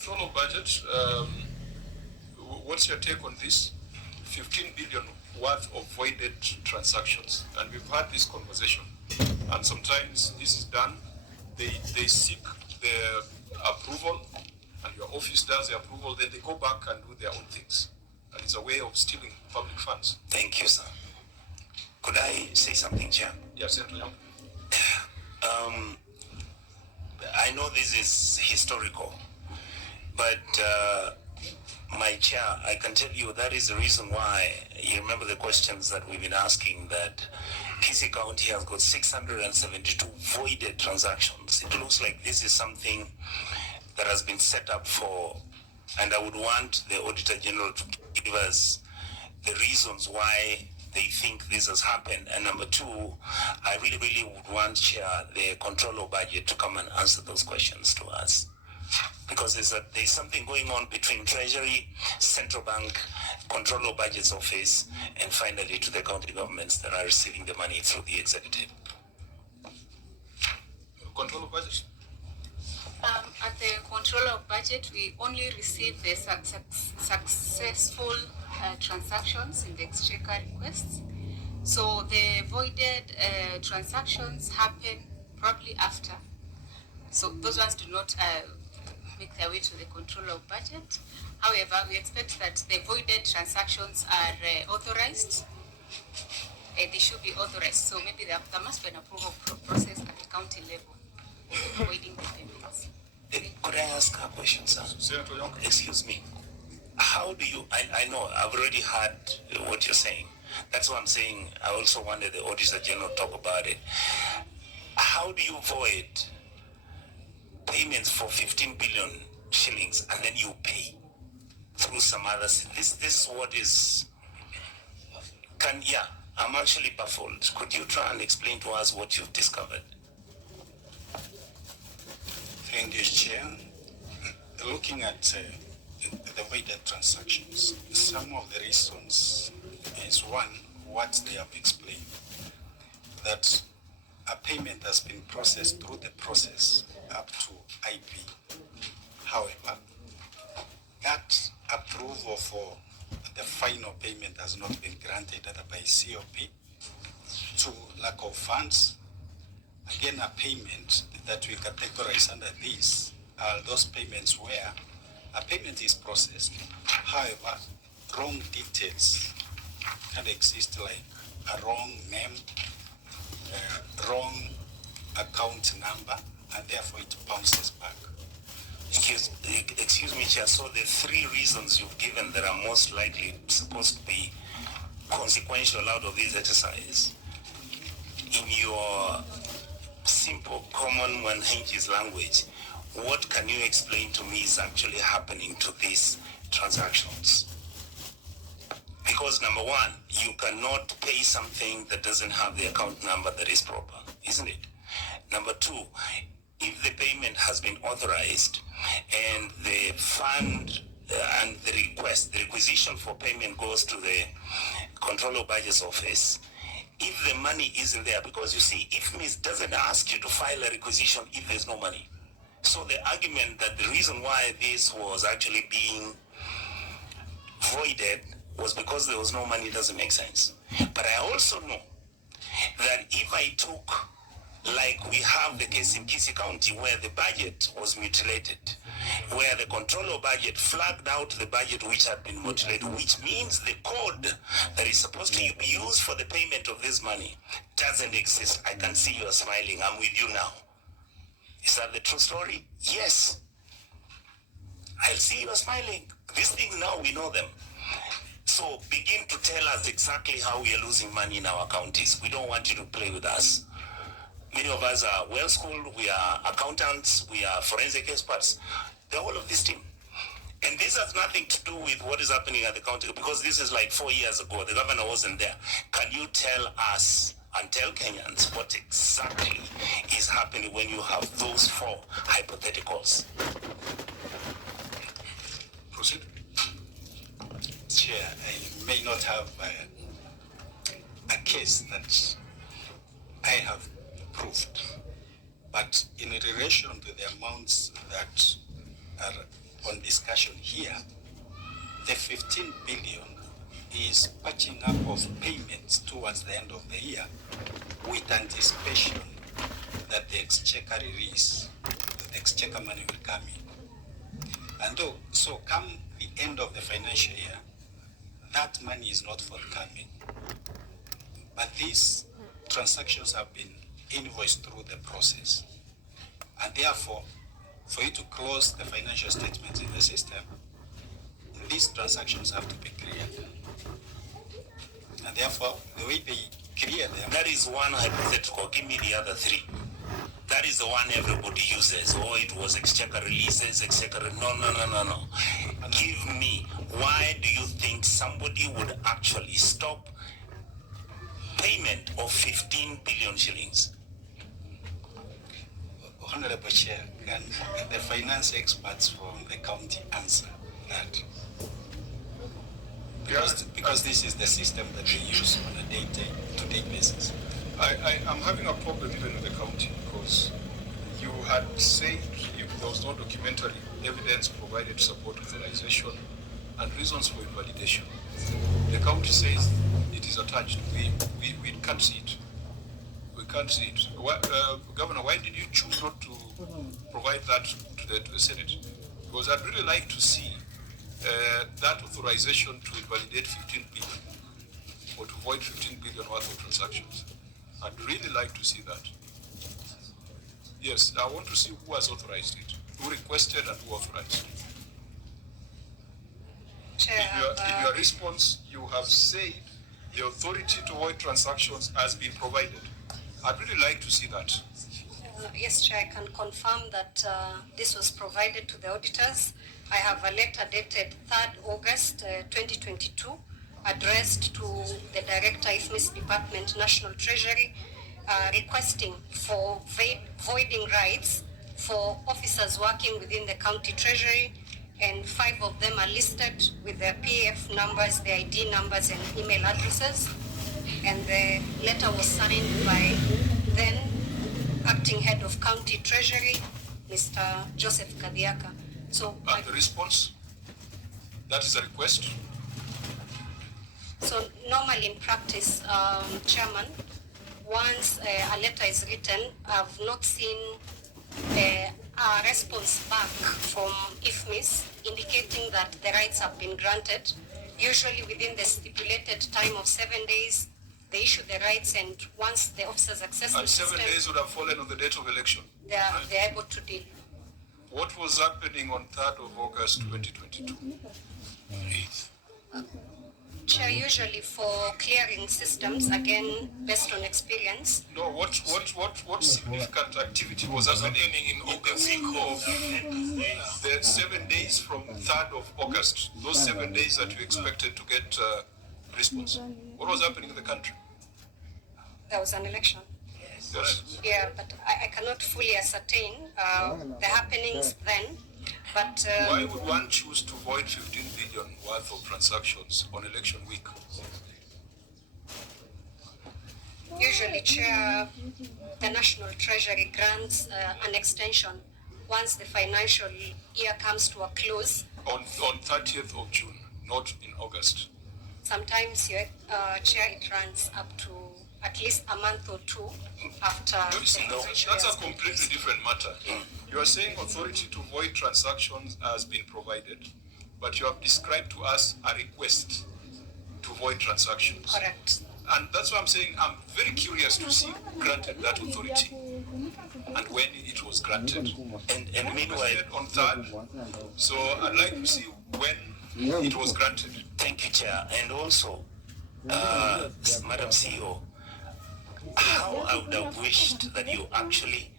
Solo budget, what's your take on this? 15 billion worth of voided transactions. And we've had this conversation. And sometimes this is done. They seek the approval, and your office does the approval, then they go back and do their own things. And it's a way of stealing public funds. Thank you, sir. Could I say something, Chair? Yes, Senator Young. I know this is historical, but my chair, I can tell you that is the reason why, you remember the questions that we've been asking, that Kisii County has got 672 voided transactions. It looks like this is something that has been set up for, and I would want the Auditor General to give us the reasons why they think this has happened. And number two, I really would want, Chair, the Controller Budget to come and answer those questions to us. Because there's something going on between Treasury, Central Bank, Controller Budget's office, and finally to the county governments that are receiving the money through the executive. Controller Budget? At the Controller of Budget, we only receive the successful transactions in the exchequer requests. So the voided transactions happen probably after. So those ones do not make their way to the Controller of Budget. However, we expect that the voided transactions are authorized. They should be authorized. So maybe there must be an approval process at the county level voiding the payments. Could I ask a question, sir? Senator Young. Excuse me. How do you, I know, I've already heard what you're saying. That's what I'm saying. I also wanted the Auditor General to talk about it. How do you void payments for 15 billion shillings and then you pay through some others? This is what is, I'm actually baffled. Could you try and explain to us what you've discovered? Thank you, Chair. Looking at the voided transactions, some of the reasons is one, what they have explained, that a payment has been processed through the process up to IP. However, that approval for the final payment has not been granted either by COP, to lack of funds. Again, a payment that we categorize under this are those payments where a payment is processed. However, wrong details can exist, like a wrong name, wrong account number, and therefore it bounces back. Excuse me, Chair. So the three reasons you've given that are most likely supposed to be consequential out of this exercise, in your simple, common Wananchi's language, what can you explain to me is actually happening to these transactions? Because number one, you cannot pay something that doesn't have the account number that is proper, isn't it? Number two, if the payment has been authorized and the fund and the requisition for payment goes to the Controller of Budget's office, if the money isn't there, because you see, if MIS doesn't ask you to file a requisition if there's no money. So the argument that the reason why this was actually being voided was because there was no money doesn't make sense. But I also know that if I took, like we have the case in Kisii County where the budget was mutilated, where the Controller Budget flagged out the budget which had been mutilated, which means the code that is supposed to be used for the payment of this money doesn't exist. I can see you are smiling. I'm with you now. Is that the true story? Yes. I'll see you are smiling. These things now, we know them. So begin to tell us exactly how we are losing money in our counties. We don't want you to play with us. Many of us are well-schooled, we are accountants, we are forensic experts, the whole of this team. And this has nothing to do with what is happening at the county, because this is like 4 years ago, the governor wasn't there. Can you tell us and tell Kenyans what exactly is happening when you have those four hypotheticals? Proceed. Chair, I may not have a case that I have proved, but in relation to the amounts that are on discussion here, the 15 billion is patching up of payments towards the end of the year with anticipation that the exchequer release, the exchequer money will come in. And so come the end of the financial year, that money is not forthcoming. But these transactions have been invoiced through the process. And therefore, for you to close the financial statements in the system, these transactions have to be cleared. And therefore, the way they clear them... That is one hypothetical. Give me the other three. That is the one everybody uses. Oh, it was exchequer releases, exchequer... No. Give me, why do you think somebody would actually stop payment of 15 billion shillings? Honorable Chair, can the finance experts from the county answer that? Because this is the system that they use on a day-to-day basis. I'm having a problem even with the county because you had said there was no documentary evidence provided to support authorization and reasons for invalidation. The county says it is attached. We can't see it. We can't see it. Governor, why did you choose not to provide that to the Senate? Because I'd really like to see that authorization to invalidate 15 billion or to void 15 billion worth of transactions. I'd really like to see that. Yes, I want to see who has authorized it, who requested and who authorized. Chair, in your response, you have said the authority to void transactions has been provided. I'd really like to see that. Yes, Chair, I can confirm that this was provided to the auditors. I have a letter dated 3rd August 2022 addressed to the Director, IFMIS Department, National Treasury, requesting for voiding rights for officers working within the county treasury, and 5 of them are listed with their PF numbers, their ID numbers, and email addresses. And the letter was signed by then Acting Head of County Treasury, Mr. Joseph Kadiaka. So, and the response? That is a request? So normally in practice, Chairman, once a letter is written, I've not seen a response back from IFMIS indicating that the rights have been granted. Usually within the stipulated time of 7 days, they issue the rights, and once the officers access the system... And 7 days would have fallen on the date of election. They're able to deal. What was happening on 3rd of August 2022? Chair, usually for clearing systems, again, based on experience. No, what significant activity was happening in August of the 7 days from 3rd of August, those 7 days that you expected to get response? What was happening in the country? There was an election. Yes. Yeah, but I cannot fully ascertain the happenings then. But why would one choose to void 15 billion worth of transactions on election week? Usually, Chair, the National Treasury grants an extension once the financial year comes to a close. On 30th of June, not in August. Sometimes, Chair, it runs up to at least a month or two after that's a completely different matter. You are saying authority to void transactions has been provided, but you have described to us a request to void transactions. Correct. And that's why I'm saying I'm very curious to see who granted that authority and when it was granted. And meanwhile, on 3rd, so I'd like to see when it was granted. Thank you, Chair. And also, Madam CEO, how I would have wished that you actually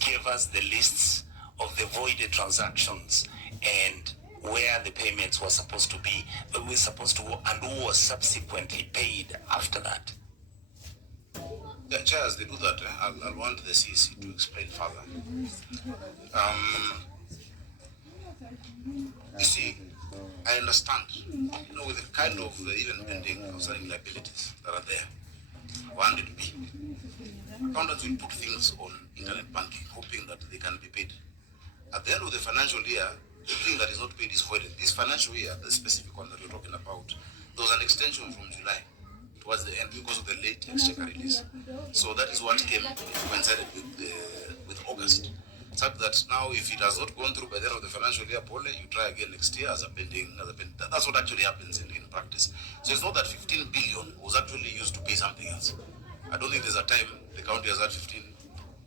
gave us the lists of the voided transactions and where the payments were supposed to be, and who was subsequently paid after that. The chairs, they do that. I'll want the CEC to explain further. You see, I understand, with the kind of even pending outstanding liabilities that are there. 100B. Accountants will put things on internet banking, hoping that they can be paid. At the end of the financial year, everything that is not paid is voided. This financial year, the specific one that we're talking about, there was an extension from July towards the end because of the late exchequer release. So that is what came coincided with August. Such that now, if it has not gone through by the end of the financial year, you try again next year as a pending. That's what actually happens in practice. So it's not that 15 billion was actually used to pay something else. I don't think there's a time the county has had 15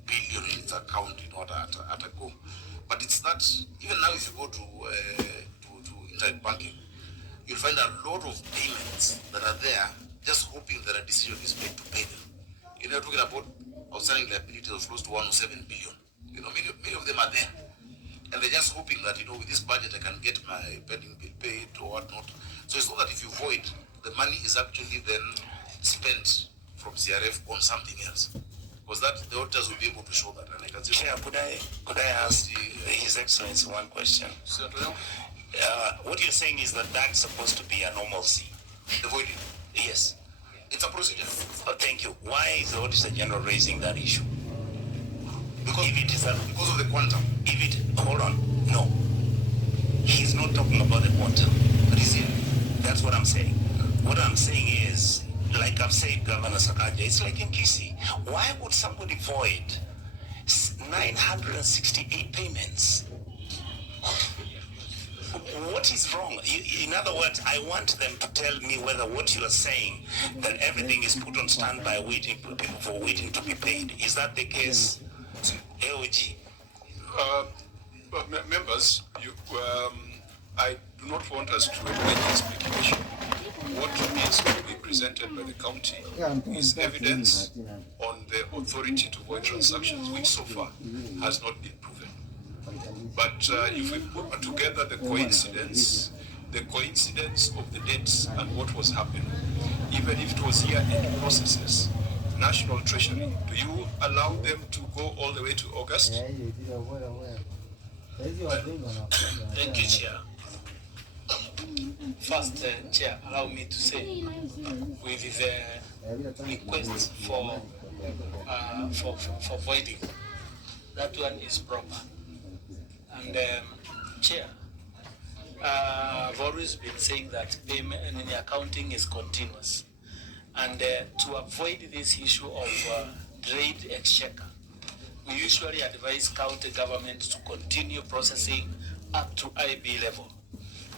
billion in its account, at a go. But it's that even now, if you go to internet banking, you'll find a lot of payments that are there, just hoping that a decision is made to pay them. You're talking about outstanding liabilities of close to 107 billion. Many of them are there. And they're just hoping that, with this budget I can get my pending bill paid or whatnot. So it's not that if you void, the money is actually then spent from CRF on something else. Because that the auditors will be able to show that. And I can say, Chair, could I ask His Excellency one question? What you're saying is that that's supposed to be a normalcy. the voiding. Yes. It's a procedure. Oh, thank you. Why is the Auditor General raising that issue? Because of the quantum. Hold on. No. He's not talking about the quantum. But he's here. That's what I'm saying. What I'm saying is, like I've said, Governor Sakaja, it's like in Kisi. Why would somebody void 968 payments? What is wrong? In other words, I want them to tell me whether what you are saying, that everything is put on standby waiting to be paid. Is that the case? AOG. Members, I do not want us to engage in speculation. What needs to be presented by the county is evidence on the authority to void transactions, which so far has not been proven. But if we put together the coincidence of the dates and what was happening, even if it was year-end processes, National Treasury, do you allow them to go all the way to August? Thank you, Chair. First, Chair, allow me to say, with the request for voiding, that one is proper. And Chair, I've always been saying that payment in accounting is continuous. And to avoid this issue of delayed exchequer, we usually advise county government to continue processing up to IB level.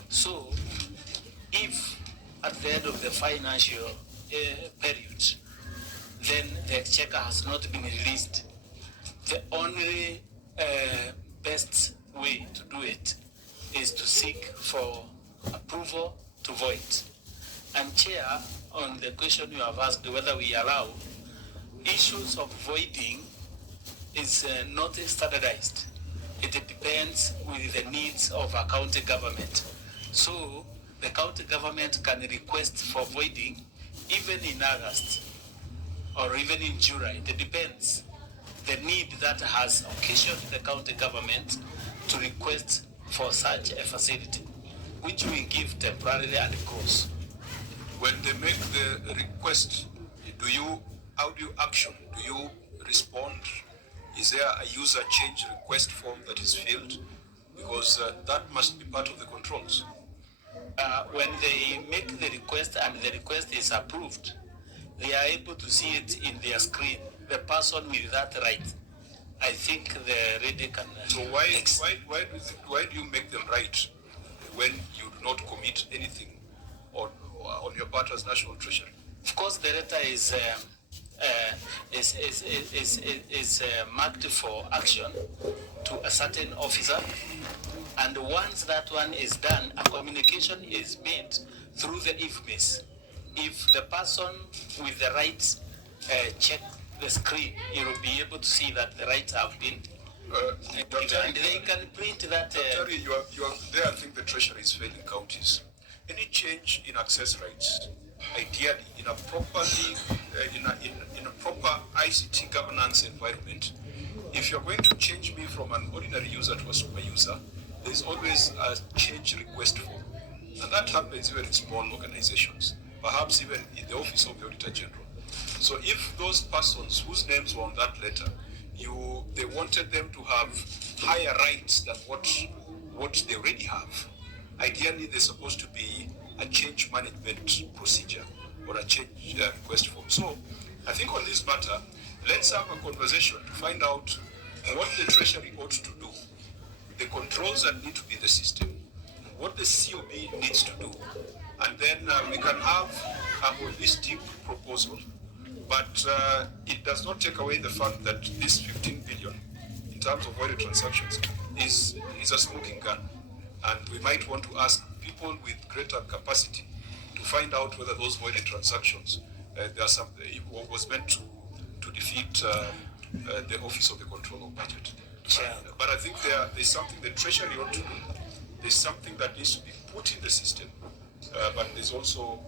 So, if at the end of the financial period, then the exchequer has not been released, the only best way to do it is to seek for approval to void. And Chair, on the question you have asked whether we allow, issues of voiding is not standardized. It depends with the needs of a county government. So the county government can request for voiding even in August or even in July. It depends the need that has occasioned the county government to request for such a facility, which we give temporarily and gross. When they make the request, how do you action? Do you respond? Is there a user change request form that is filled? Because that must be part of the controls. When they make the request and the request is approved, they are able to see it in their screen, the person with that right. I think the reader can... So why do you make them right when you do not commit anything on your part as National Treasury? Of course, the letter is marked for action to a certain officer, and once that one is done, a communication is made through the IFMIS. If the person with the rights check the screen, you will be able to see that the rights have been and they can print that. You are there. I think the Treasury is failing counties. Any change in access rights, ideally in a properly in a proper ICT governance environment, if you're going to change me from an ordinary user to a super user, there's always a change request form, and that happens even in small organizations, perhaps even in the office of the Auditor General. So if those persons whose names were on that letter, they wanted them to have higher rights than what what they already have. Ideally, there's supposed to be a change management procedure or a change request form. So I think on this matter, let's have a conversation to find out what the Treasury ought to do, the controls that need to be in the system, what the COB needs to do, and then we can have a holistic proposal. But it does not take away the fact that this 15 billion, in terms of voided transactions, is a smoking gun. And we might want to ask people with greater capacity to find out whether those voided transactions, there are some, was meant to defeat the Office of the Control of Budget. But I think there's something the Treasury ought to do. There's something that needs to be put in the system, but there's also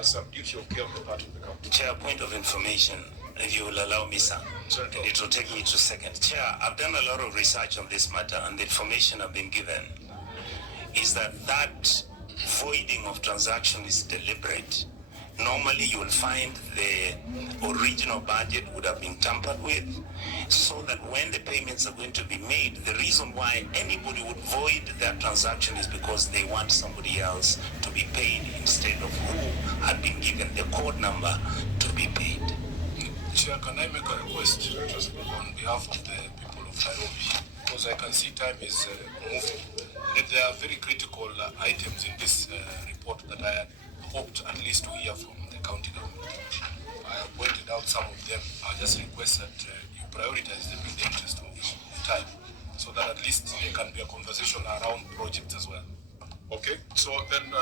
some duty of care on the part of the county. Chair, point of information, if you will allow me, sir. Certainly. It will take me 2 seconds. Chair, I've done a lot of research on this matter, and the information I've been given is that voiding of transaction is deliberate. Normally, you will find the original budget would have been tampered with, so that when the payments are going to be made, the reason why anybody would void that transaction is because they want somebody else to be paid instead of who had been given the code number to be paid. Chair, can I make a request on behalf of the people of Nairobi? Because I can see time is moving. That there are very critical items in this report that I had hoped at least to hear from the county government. I have pointed out some of them. I just request that you prioritize them in the interest of time, so that at least there can be a conversation around projects as well. Okay, so then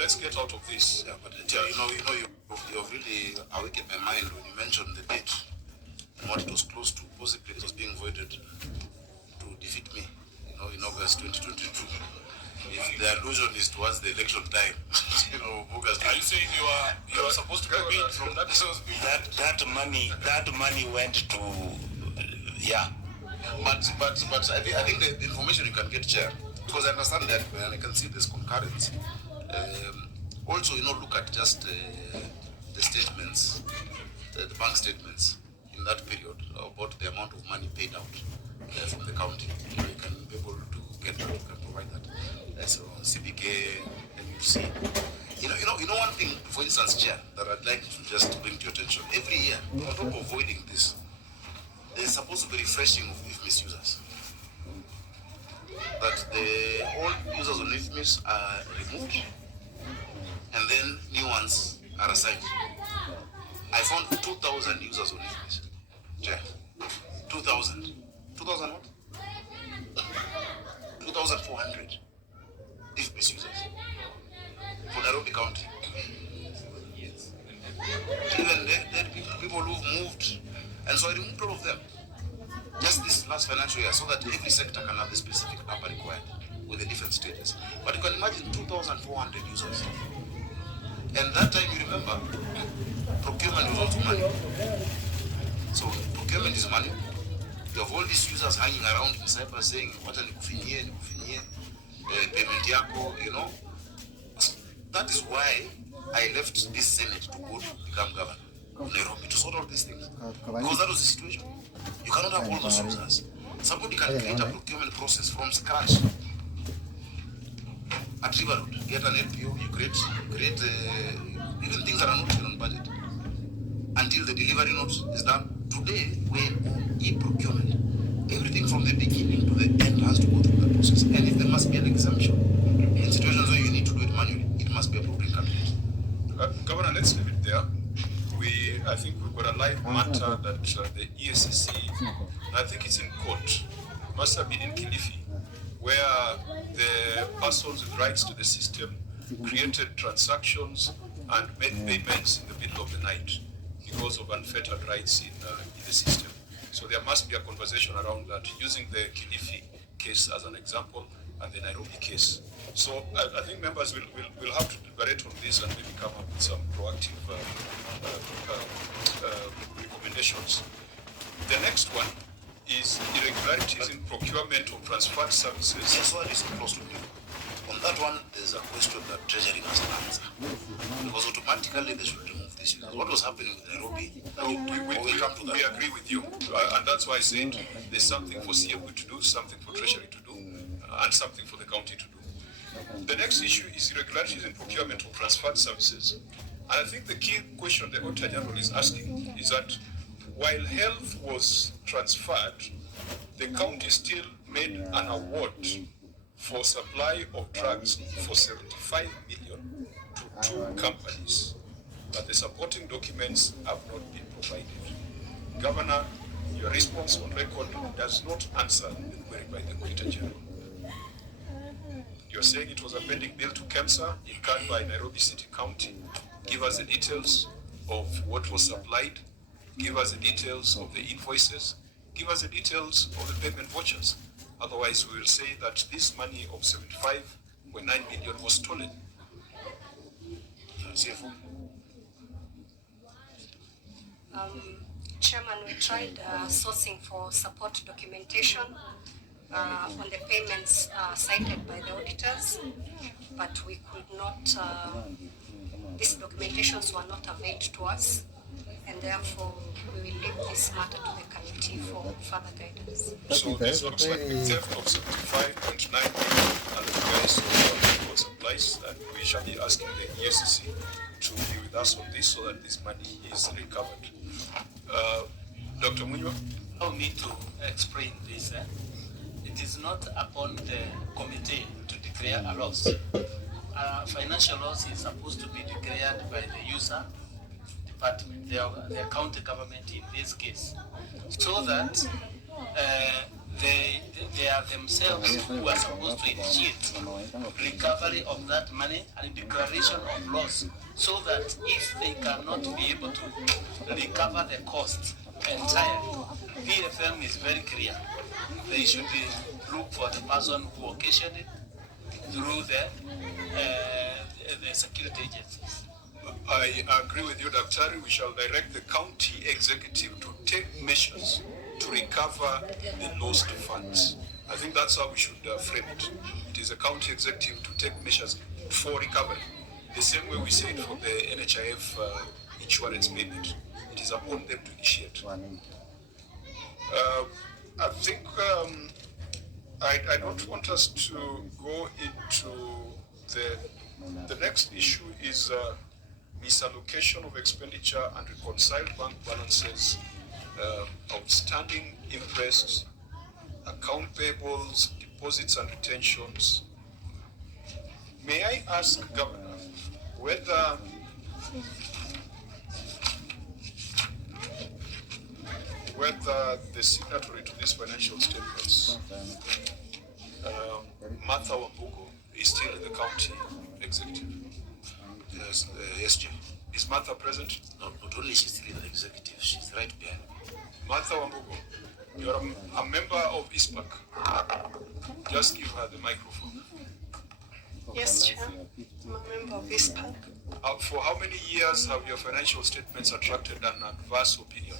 let's get out of this. Yeah, but you've really awakened my mind when you mentioned the date and what it was close to. Possibly it was being voided to defeat me, in August 2022. If the allusion is towards the election time, August. Are you saying you are supposed to be paid from that source? That money went to, yeah. But I think the information you can get, Chair, because I understand that and I can see this concurrence. Also, look at just the statements, the bank statements in that period about the amount of money paid out from the county. You can be able to get that, you can provide that. That's on CBK, and you see. One thing, for instance, Chair, that I'd like to just bring to your attention. Every year, on top of avoiding this, there's supposed to be refreshing of IFMIS users. That the old users on IFMIS are removed, and then new ones are assigned. I found 2,000 users on IFMIS. Chair, 2,000. 2,000 what? 2,400 IFMIS users for Nairobi County. Even there people who've moved, and so I removed all of them just this last financial year, so that every sector can have the specific number required with the different stages. But you can imagine 2,400 users. And that time, you remember, procurement was also money. So procurement is money. You have all these users hanging around in cyber saying, what are nikufinyie, payment yako, That is why I left this Senate to go to become governor of Nairobi to sort out these things. Because that was the situation. You cannot have all those users. Somebody can create a procurement process from scratch. At River Road, get an LPO, you create even things that are not even on budget. Until the delivery note is done. Today, we're on e-procurement. Everything from the beginning to the end has to go through that process. And if there must be an exemption, in situations where you need to do it manually, it must be approved in cabinet. Governor, let's leave it there. I think we've got a live matter that the ESCC, I think it's in court, must have been in Kilifi, where the persons with rights to the system created transactions and made payments in the middle of the night because of unfettered rights in the system. So there must be a conversation around that, using the Kilifi case as an example and the Nairobi case. So I think members will have to deliberate on this and maybe come up with some proactive recommendations. The next one is irregularities in procurement of transferred services. Yes, that is close to me. On that one, there's a question that Treasury must answer. Because automatically they should remove this. What was happening with Nairobi? We come to that. We agree with you. And that's why I said there's something for CFO to do, something for Treasury to do. and something for the county to do. The next issue is irregularities in procurement of transferred services. And I think the key question the Auditor General is asking is that while health was transferred, the county still made an award for supply of drugs for 75 million to 2 companies, but the supporting documents have not been provided. Governor, your response on record does not answer the query by the Auditor General. You're saying it was a pending bill to KEMSA incurred by Nairobi City County. Give us the details of what was supplied. Give us the details of the invoices. Give us the details of the payment vouchers. Otherwise, we will say that this money of 75.9 million was stolen. CFO. Chairman, we tried sourcing for support documentation on the payments cited by the auditors, but we could not, these documentations were not availed to us, and therefore we will leave this matter to the committee for further guidance. So this looks like the theft of 75.9 million and the guys of medical supplies, and we shall be asking the EFCC to be with us on this so that this money is recovered. Dr. Munywa? Allow me to explain this. It is not upon the committee to declare a loss. Financial loss is supposed to be declared by the user department, the county government in this case, so that they are themselves who are supposed to initiate recovery of that money and declaration of loss, so that if they cannot be able to recover the cost entirely, PFM is very clear. They should look for the person who occasioned it through the security agencies. I agree with you, Dr. We shall direct the county executive to take measures to recover the lost funds. I think that's how we should frame it. It is a county executive to take measures for recovery. The same way we say it for the NHIF insurance payment. It is upon them to initiate. I think I don't want us to go into the next issue is misallocation of expenditure and reconciled bank balances, outstanding interest, account payables, deposits and retentions. May I ask, Governor, whether the signatory to these financial statements, Martha Wambugo, is still in the county executive? Yes, yes, Chair. Is Martha present? No, not only she's still in the executive, she's right behind. Martha Wambugo, you're a member of ISPAC. Just give her the microphone. Yes, Chair. I'm a member of ISPAC. For how many years have your financial statements attracted an adverse opinion?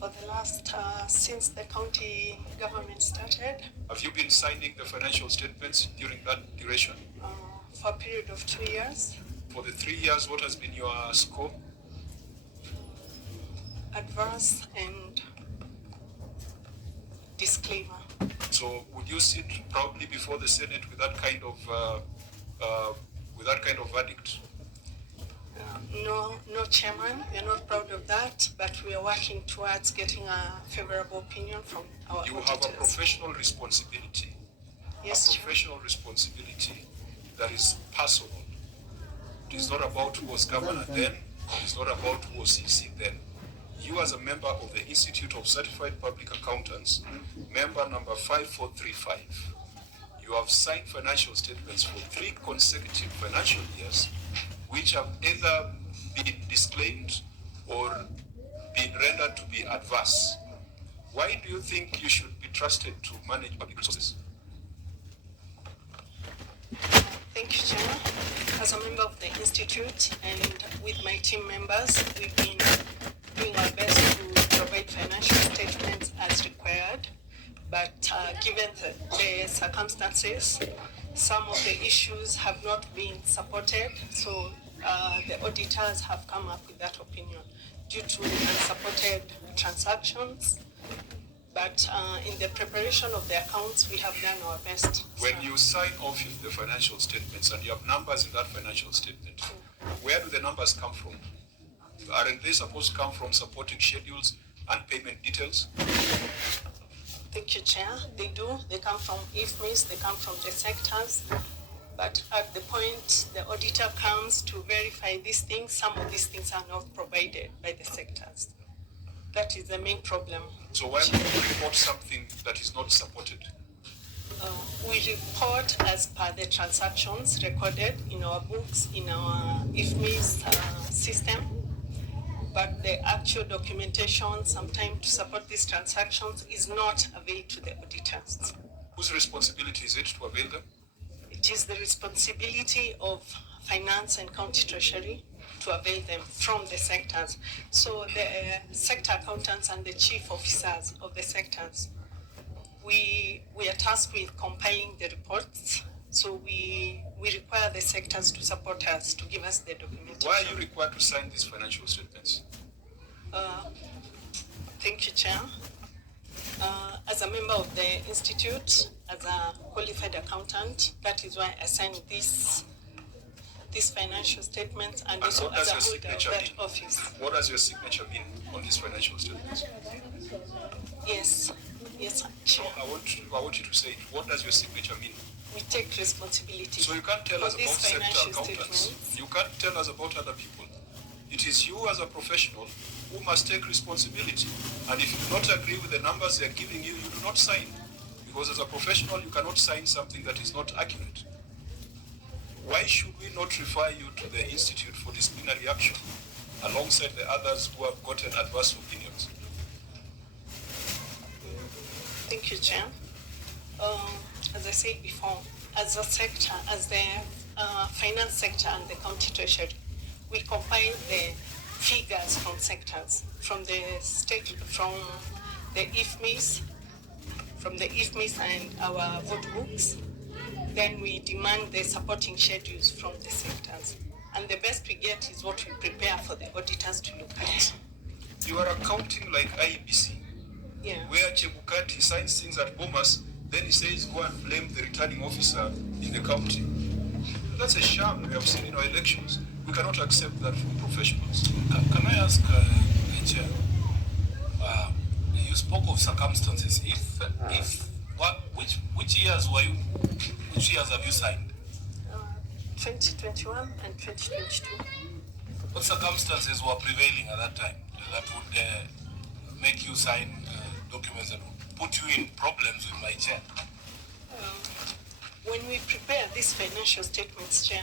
For the last, since the county government started, Have you been signing the financial statements during that duration? for a period of 2 years, For the 3 years, what has been your score? adverse and disclaimer. So would you sit proudly before the Senate with that kind of verdict? No, Chairman, we are not proud of that, but we are working towards getting a favorable opinion from our You auditors. have a professional responsibility. Yes, A Chair. professional responsibility that is personal. It is not about who was governor then. It is not about who was CC then. You as a member of the Institute of Certified Public Accountants, member number 5435, you have signed financial statements for 3 consecutive financial years, which have either been disclaimed or been rendered to be adverse. Why do you think you should be trusted to manage public resources? Thank you, Chairman. As a member of the Institute and with my team members, we've been doing our best to provide financial statements as required. But given the circumstances, some of the issues have not been supported. So the auditors have come up with that opinion due to unsupported transactions But in the preparation of the accounts, we have done our best. When you sign off the financial statements and you have numbers in that financial statement, where do the numbers come from? Aren't they supposed to come from supporting schedules and payment details? Thank you, Chair. They do. They come from IFMIS, they come from the sectors. But at the point the auditor comes to verify these things, some of these things are not provided by the sectors. That is the main problem. So why would you report something that is not supported? We report as per the transactions recorded in our books, in our IFMIS system. But the actual documentation, sometimes to support these transactions, is not available to the auditors. Whose responsibility is it to avail them? It is the responsibility of finance and county treasury to avail them from the sectors. So the sector accountants and the chief officers of the sectors, we are tasked with compiling the reports. So we require the sectors to support us, to give us the documentation. Why are you required to sign these financial statements? Thank you, Chair. As a member of the Institute, as a qualified accountant, that is why I signed these financial statements and also as a holder of that office. What does your signature mean on these financial statements? Yes, Chair. I want you to say it. What does your signature mean? We take responsibility. So you can't tell us for about these sector financial accountants. statements. You can't tell us about other people. It is you as a professional who must take responsibility. And if you do not agree with the numbers they are giving you, you do not sign. Because as a professional, you cannot sign something that is not accurate. Why should we not refer you to the Institute for disciplinary action alongside the others who have gotten adverse opinions? Thank you, Chair. As I said before, as a sector, as the finance sector and the county treasury, we compile the figures from sectors, from the state, from the IFMIS, and our vote books. Then we demand the supporting schedules from the sectors. And the best we get is what we prepare for the auditors to look at. You are accounting like IEBC, where Chebukati signs things at Bomas, then he says go and blame the returning officer in the county. That's a sham we have seen in our elections. We cannot accept that from professionals. Can I ask, Chair, you spoke of circumstances. Which years were you? Which years have you signed? 2021 and 2022. What circumstances were prevailing at that time that would make you sign documents that would put you in problems with my chair? When we prepare these financial statements, Chair,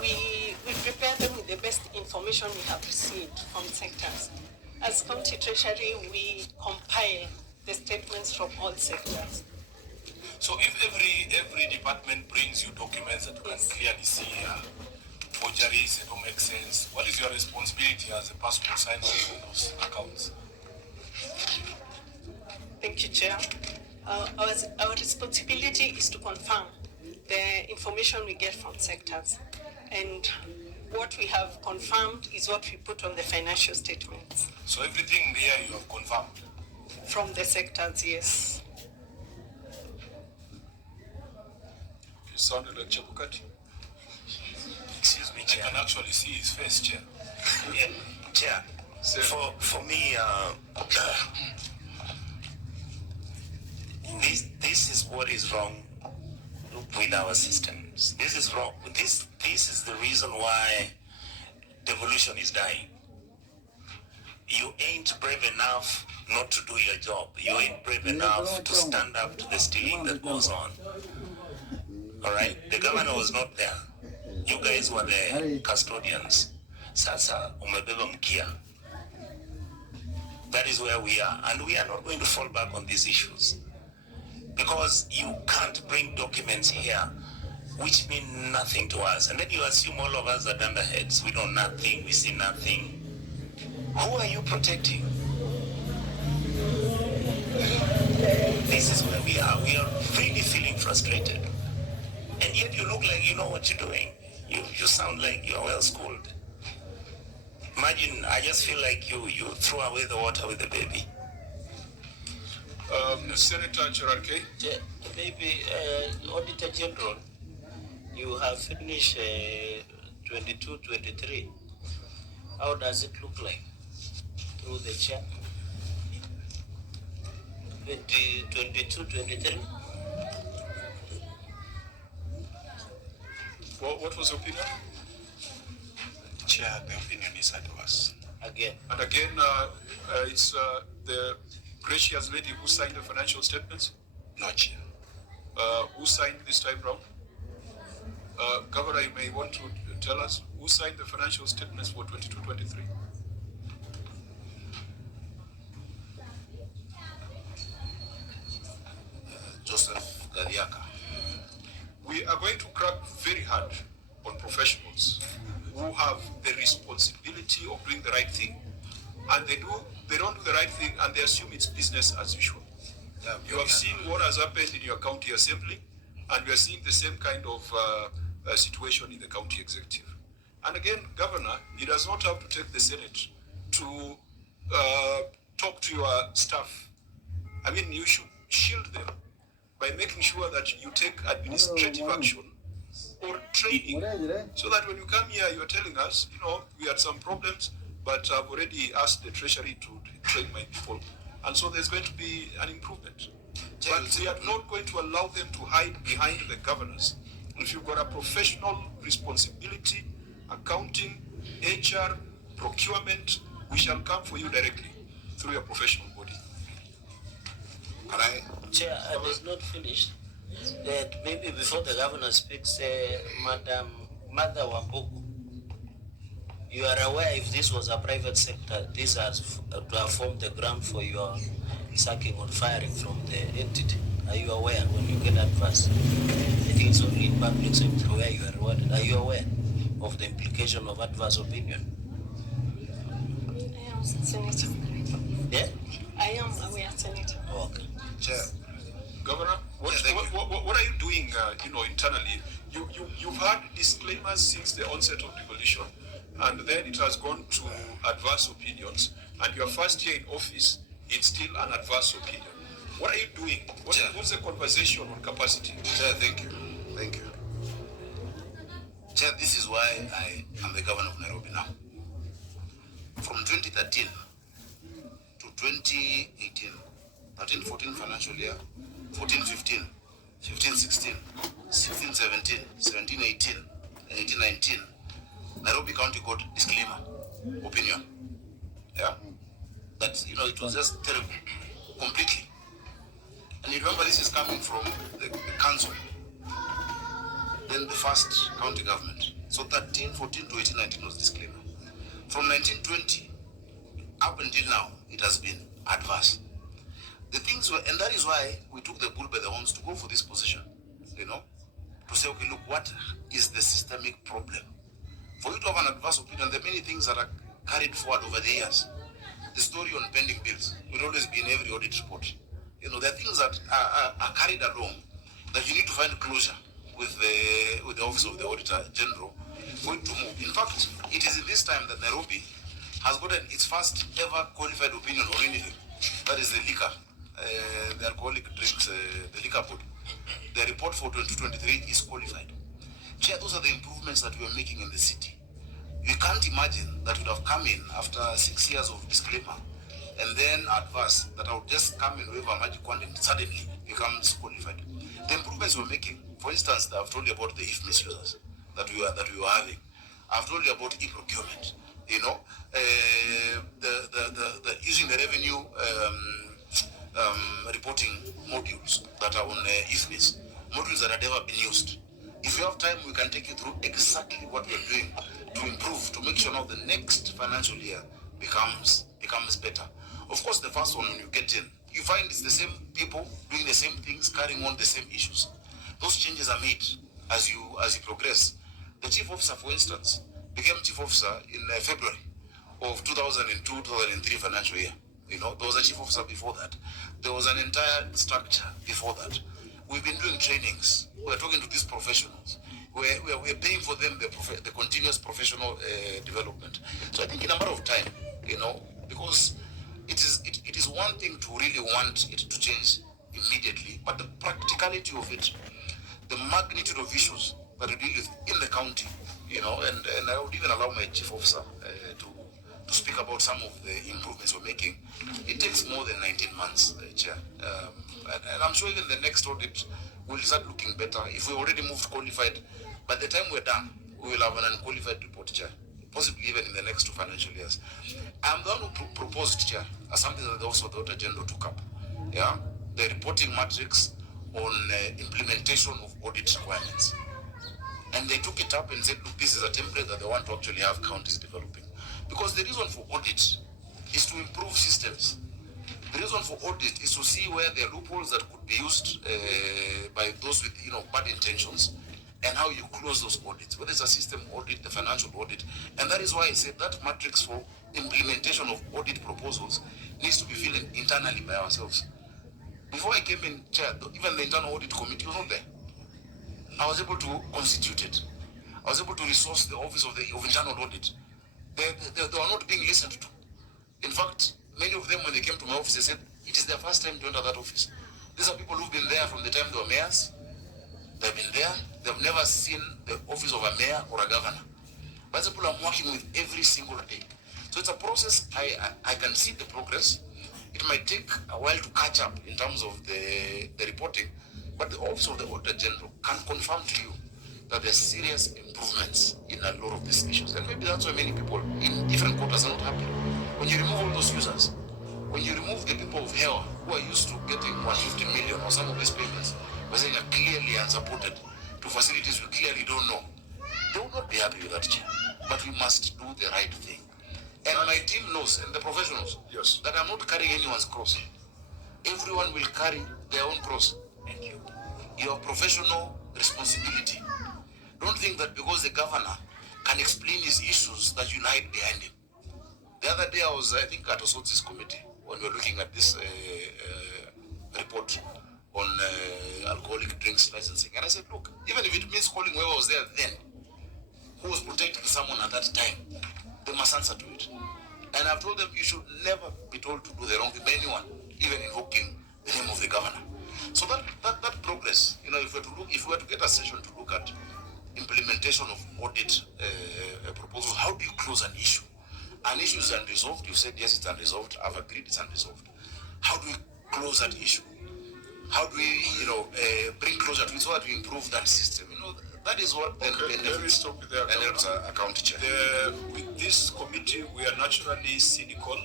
we prepare them with the best information we have received from sectors. As county treasury, we compile the statements from all sectors. So if every department brings you documents that you can clearly see forgeries, they don't make sense, what is your responsibility as a person who signs on those accounts? Thank you, Chair. Our responsibility is to confirm the information we get from sectors. And what we have confirmed is what we put on the financial statements. So everything there you have confirmed? From the sectors, yes. You sounded like Chebukati. Excuse me, Chair. I can actually see his face, Chair. Yeah, Chair. For me, this is what is wrong with our systems. This is wrong. This is the reason why devolution is dying. You ain't brave enough not to do your job. You ain't brave enough to stand up to the stealing that goes on. All right? The governor was not there. You guys were the custodians. Sasa umebeba mkia. That is where we are. And we are not going to fall back on these issues. Because you can't bring documents here which mean nothing to us. And then you assume all of us are dunderheads. We know nothing, we see nothing. Who are you protecting? This is where we are. We are really feeling frustrated. And yet you look like you know what you're doing. You sound like you're well schooled. Imagine, I just feel like you threw away the water with the baby. Senator Cherarke. Maybe Auditor General, you have finished 22-23. How does it look like through the chair? 22-23. What was your opinion? Chair, the opinion is adverse. Again. And again, it's the gracious lady who signed the financial statements. No, Chair. Who signed this time round? Governor, you may want to tell us who signed the financial statements for 22-23. Joseph Gadiaka. We are going to crack very hard on professionals who have the responsibility of doing the right thing, and they don't do the right thing, and they assume it's business as usual. You have seen what has happened in your county assembly, and we are seeing the same kind of situation in the county executive. And again, Governor, he does not have to take the Senate to talk to your staff. I mean, you should shield them by making sure that you take administrative action or training, so that when you come here, you are telling us, we had some problems, but I've already asked the Treasury to train my people. And so there's going to be an improvement. But we are not going to allow them to hide behind the governors. If you've got a professional responsibility, accounting, HR, procurement, we shall come for you directly through your professional body. Chair, I was not finished. Maybe before the governor speaks, Madam Mother Wambuku, you are aware if this was a private sector, this has to have formed the ground for your sacking or firing from the entity. Are you aware when you get advice? I think it's only in public sector where you are rewarded. Are you aware of the implication of adverse opinion? I am, Senator. Yeah? I am aware, Senator. Okay. Chair. Governor, what are you doing, internally? You've had disclaimers since the onset of devolution, and then it has gone to adverse opinions, and your first year in office, it's still an adverse opinion. What are you doing? What's the conversation on capacity? Chair, thank you. Thank you. Chair, this is why I am the governor of Nairobi now. From 2013 to 2018, 13-14 financial year, 14-15, 15-16, 16-17, 17-18, 18-19, Nairobi County got disclaimer, opinion. Yeah? That, it was just terrible, completely. And you remember this is coming from the council, then the first county government. So 13, 14 to 18, 19 was disclaimer. From 1920 up until now, it has been adverse. The things were, and that is why we took the bull by the horns to go for this position, to say, okay, look, what is the systemic problem? For you to have an adverse opinion, there are many things that are carried forward over the years. The story on pending bills will always be in every audit report. There are things that are carried along that you need to find closure with the Office of the Auditor General for it to move. In fact, it is in this time that Nairobi has gotten its first ever qualified opinion on anything. That is the liquor, the alcoholic drinks, the liquor board. The report for 2023 is qualified. Chair, those are the improvements that we are making in the city. You can't imagine that would have come in after 6 years of disclaimer and then adverse, that I would just come and wave a magic wand and suddenly becomes qualified. The improvements we're making, for instance, I've told you about the if misusers that we were having. I've told you about e-procurement. The using the revenue reporting modules that are on IFMIS, modules that have never been used. If you have time, we can take you through exactly what we're doing to improve, to make sure now the next financial year becomes better. Of course, the first one, when you get in, you find it's the same people doing the same things, carrying on the same issues. Those changes are made as you progress. The chief officer, for instance, became chief officer in February of 2002-2003 financial year. There was a chief officer before that. There was an entire structure before that. We've been doing trainings. We're talking to these professionals. We're paying for them the continuous professional development. So I think in a matter of time, because it is one thing to really want it to change immediately, but the practicality of it, the magnitude of issues that we deal with in the county, you know, and I would even allow my chief officer to speak about some of the improvements we're making. It takes more than 19 months, Chair. And I'm sure even the next audit will start looking better. If we already moved qualified, by the time we're done, we will have an unqualified report, Chair, possibly even in the next 2 financial years. I'm the one who proposed, Chair, as something that also the Auditor General took up, yeah, the reporting matrix on implementation of audit requirements. And they took it up and said, look, this is a template that they want to actually have counties developing. Because the reason for audit is to improve systems. The reason for audit is to see where there are loopholes that could be used by those with, you know, bad intentions, and how you close those audits, whether it's a system audit, the financial audit. And that is why I said that matrix for implementation of audit proposals needs to be filled internally by ourselves. Before I came in, Chair, even the internal audit committee was not there. I was able to constitute it. I was able to resource the office of internal audit. They were not being listened to. In fact, many of them, when they came to my office, they said, it is their first time to enter that office. These are people who've been there from the time they were mayors. They've been there. They've never seen the office of a mayor or a governor. But people I'm working with every single day. So it's a process. I can see the progress. It might take a while to catch up in terms of the reporting, but the Office of the Auditor General can confirm to you that there are serious improvements in a lot of these issues. And maybe that's why many people in different quarters are not happy. When you remove all those users, when you remove the people of Hewa who are used to getting 150 million or some of these payments, we're saying are clearly unsupported to facilities we clearly don't know, they will not be happy with that, Chair. But we must do the right thing. And my team knows, and the professionals, yes, that I'm not carrying anyone's cross. Everyone will carry their own cross. Thank you. Your professional responsibility. Don't think that because the governor can explain his issues that you'll hide behind him. The other day I was, I think, at Osotsi's committee when we were looking at this report on alcoholic drinks licensing. And I said, look, even if it means calling whoever was there then, who was protecting someone at that time, they must answer to it. And I've told them you should never be told to do the wrong thing by anyone, even invoking the name of the governor. So that progress, you know, if we were to get a session to look at implementation of audit proposals, how do you close an issue? An issue is unresolved. You said yes, it's unresolved. I've agreed it's unresolved. How do we close that issue? How do we, you know, bring closure to it so that we improve that system? You know, that is what then let me stop you there. Account Chair. With this committee, we are naturally cynical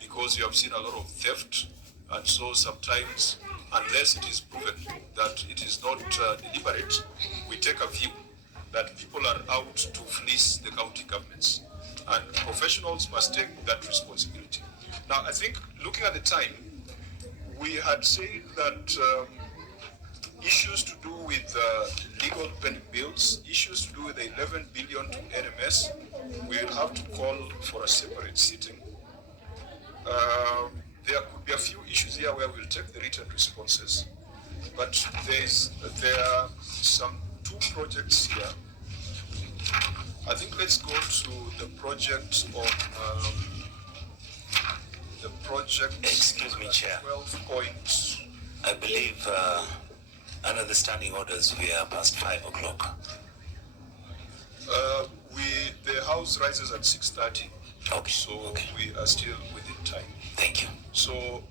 because you have seen a lot of theft, and so sometimes, unless it is proven that it is not deliberate, we take a view that people are out to fleece the county governments, and professionals must take that responsibility. Now, I think looking at the time, we had said that issues to do with legal pending bills, issues to do with the 11 billion to NMS, we will have to call for a separate sitting. There could be a few issues here where we'll take the written responses, but there are some 2 projects here. I think let's go to the project on the project. Excuse me, Chair. 12 points. I believe under the standing orders we are past 5 o'clock. The house rises at 6:30. Okay. So okay. We are still within time. Thank you. So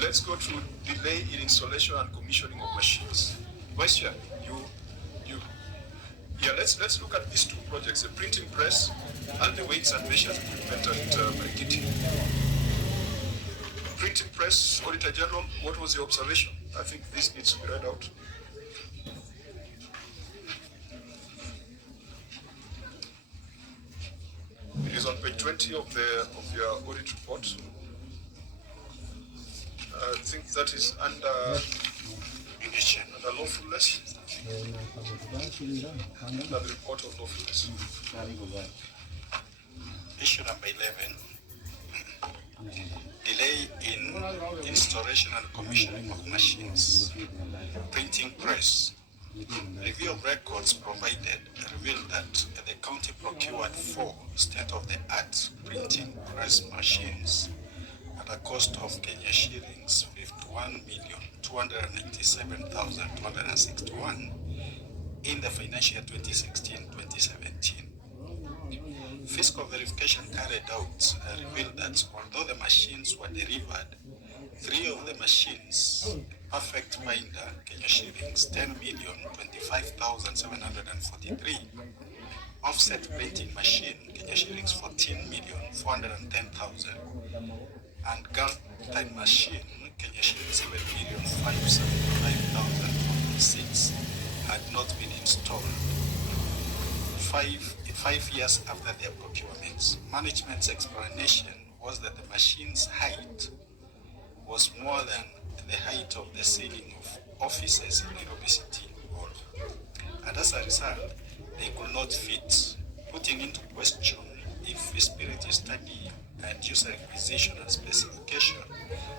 let's go to delay in installation and commissioning of machines. Vice Chair, let's look at these 2 projects, the printing press and the weights and measures implemented by Kitty. Printing press, Auditor General, what was your observation? I think this needs to be read out. It is on page 20 of your audit report. I think that is under lawfulness. Under the report of lawfulness. Issue number 11. Delay in installation and commissioning of machines. Printing press. Review of records provided revealed that the county procured 4 state-of-the-art printing press machines at a cost of Kenya shillings 51,297,261 in the financial year 2016-2017. Fiscal verification carried out revealed that although the machines were delivered, 3 of the machines, Perfect Binder, Kenya shillings 10,025,743, Offset Printing Machine, Kenya shillings 14,410,000, and Gun Time Machine, Kenya shillings 7,575,046, had not been installed. 5 years after their procurements, management's explanation was that the machine's height was more than the height of the ceiling of offices in Nairobi City Hall. And as a result, they could not fit, putting into question if feasibility study and user acquisition and specification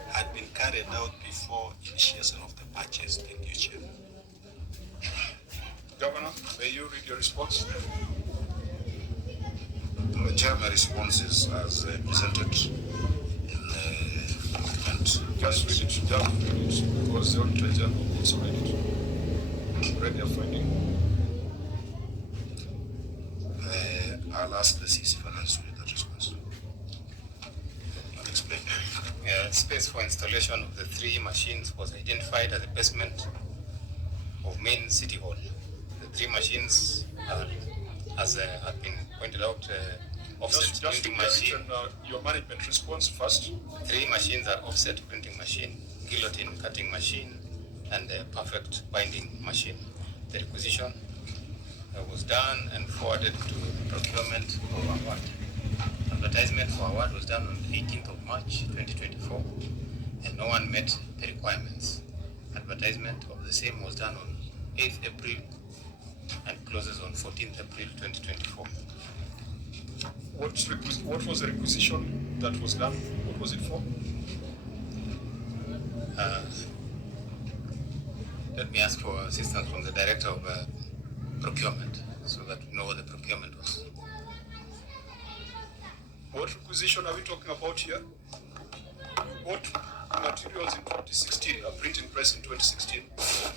had been carried out before initiation of the purchase. Thank you, Chair. Governor, may you read your response? Chair, my response is as presented in the document. Just read it, just read it, because the Auditor General also read it. Read their finding. I'll ask the CC Finance to read that response. I'll explain. Space for installation of the 3 machines was identified at the basement of main city hall. The 3 machines are, as had been pointed out, offset printing machine. Your management response first. 3 machines are offset printing machine, guillotine cutting machine, and a perfect binding machine. The requisition was done and forwarded to procurement for award. Advertisement for award was done on 18th of March 2024, and no one met the requirements. Advertisement of the same was done on 8th April and closes on 14th April 2024. What was the requisition that was done? What was it for? Let me ask for assistance from the Director of Procurement so that we know what the procurement was. What requisition are we talking about here? What materials in 2016, a printing press in 2016,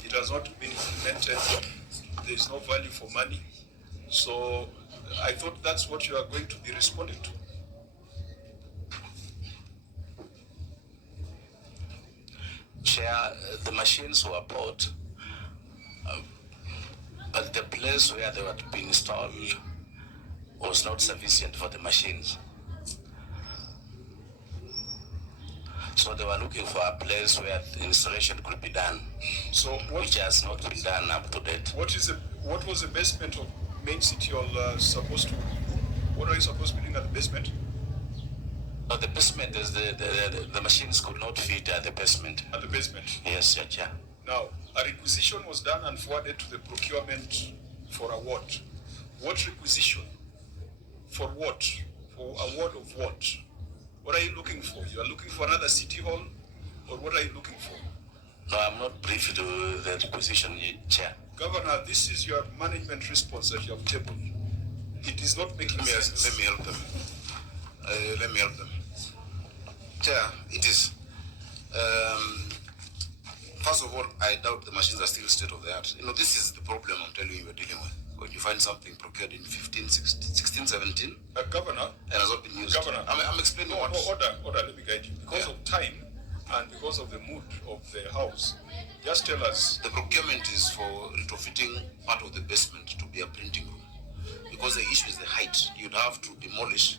it has not been implemented, there is no value for money. So I thought that's what you are going to be responding to. Chair, the machines were bought, but the place where they were to be installed was not sufficient for the machines. So they were looking for a place where the installation could be done, So which has not been done up to date. what was the basement of main city hall supposed to? What are you supposed to be doing at the basement? But the basement is the machines could not fit at the basement. At the basement. Yes, Chair. Now, a requisition was done and forwarded to the procurement for award. What requisition? For what? For award of what? What are you looking for? You are looking for another city hall, or what are you looking for? No, I'm not brief to the requisition, Chair. Governor, this is your management response that you have tabled. It is not making sense. Let me help them. Let me help them. Chair, it is. First of all, I doubt the machines are still state of the art. You know, this is the problem I'm telling you we're dealing with. When you find something procured in 16, 17, Governor, and has not been used. Governor, I'm explaining what. Order, let me guide you. Because of time and because of the mood of the house, just tell us. The procurement is for retrofitting part of the basement to be a printing room. Because the issue is the height. You'd have to demolish,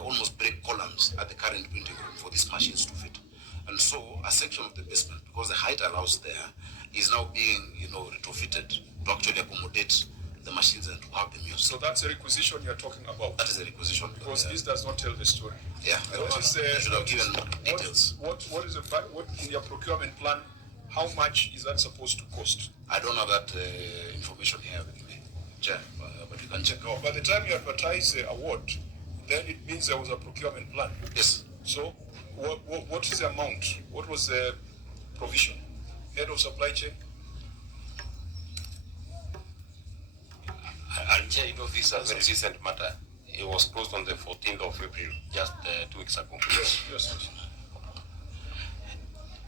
almost break columns at the current printing room for these machines to fit. And so a section of the basement, because the height allows there, is now being, retrofitted to actually accommodate the machines and to have them used. So that's a requisition you're talking about. That is a requisition. Because this does not tell the story. Yeah, I should have given details. What in your procurement plan? How much is that supposed to cost? I don't have that information here with me, Chair, but you can check. No, by the time you advertise the award, then it means there was a procurement plan. Yes. So, what is the amount? What was the provision? Head of supply chain? I'll chair, this is a very recent matter. It was closed on the 14th of April, just 2 weeks ago. Yes.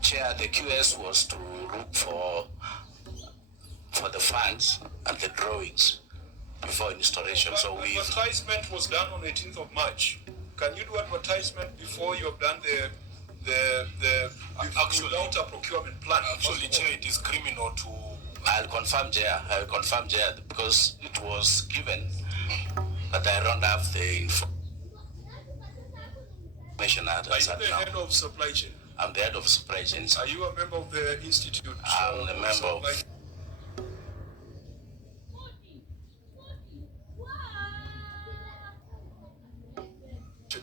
Chair, the QS was to look for the funds and the drawings before installation. But So we advertisement was done on 18th of March. Can you do advertisement before you have done without a procurement plan? Actually, Chair, it is criminal to. I'll confirm, Chair, because it was given that I don't have the information. Are you the head of supply chain? I'm the head of supply chains. Are you a member of the institute? I'm a member of.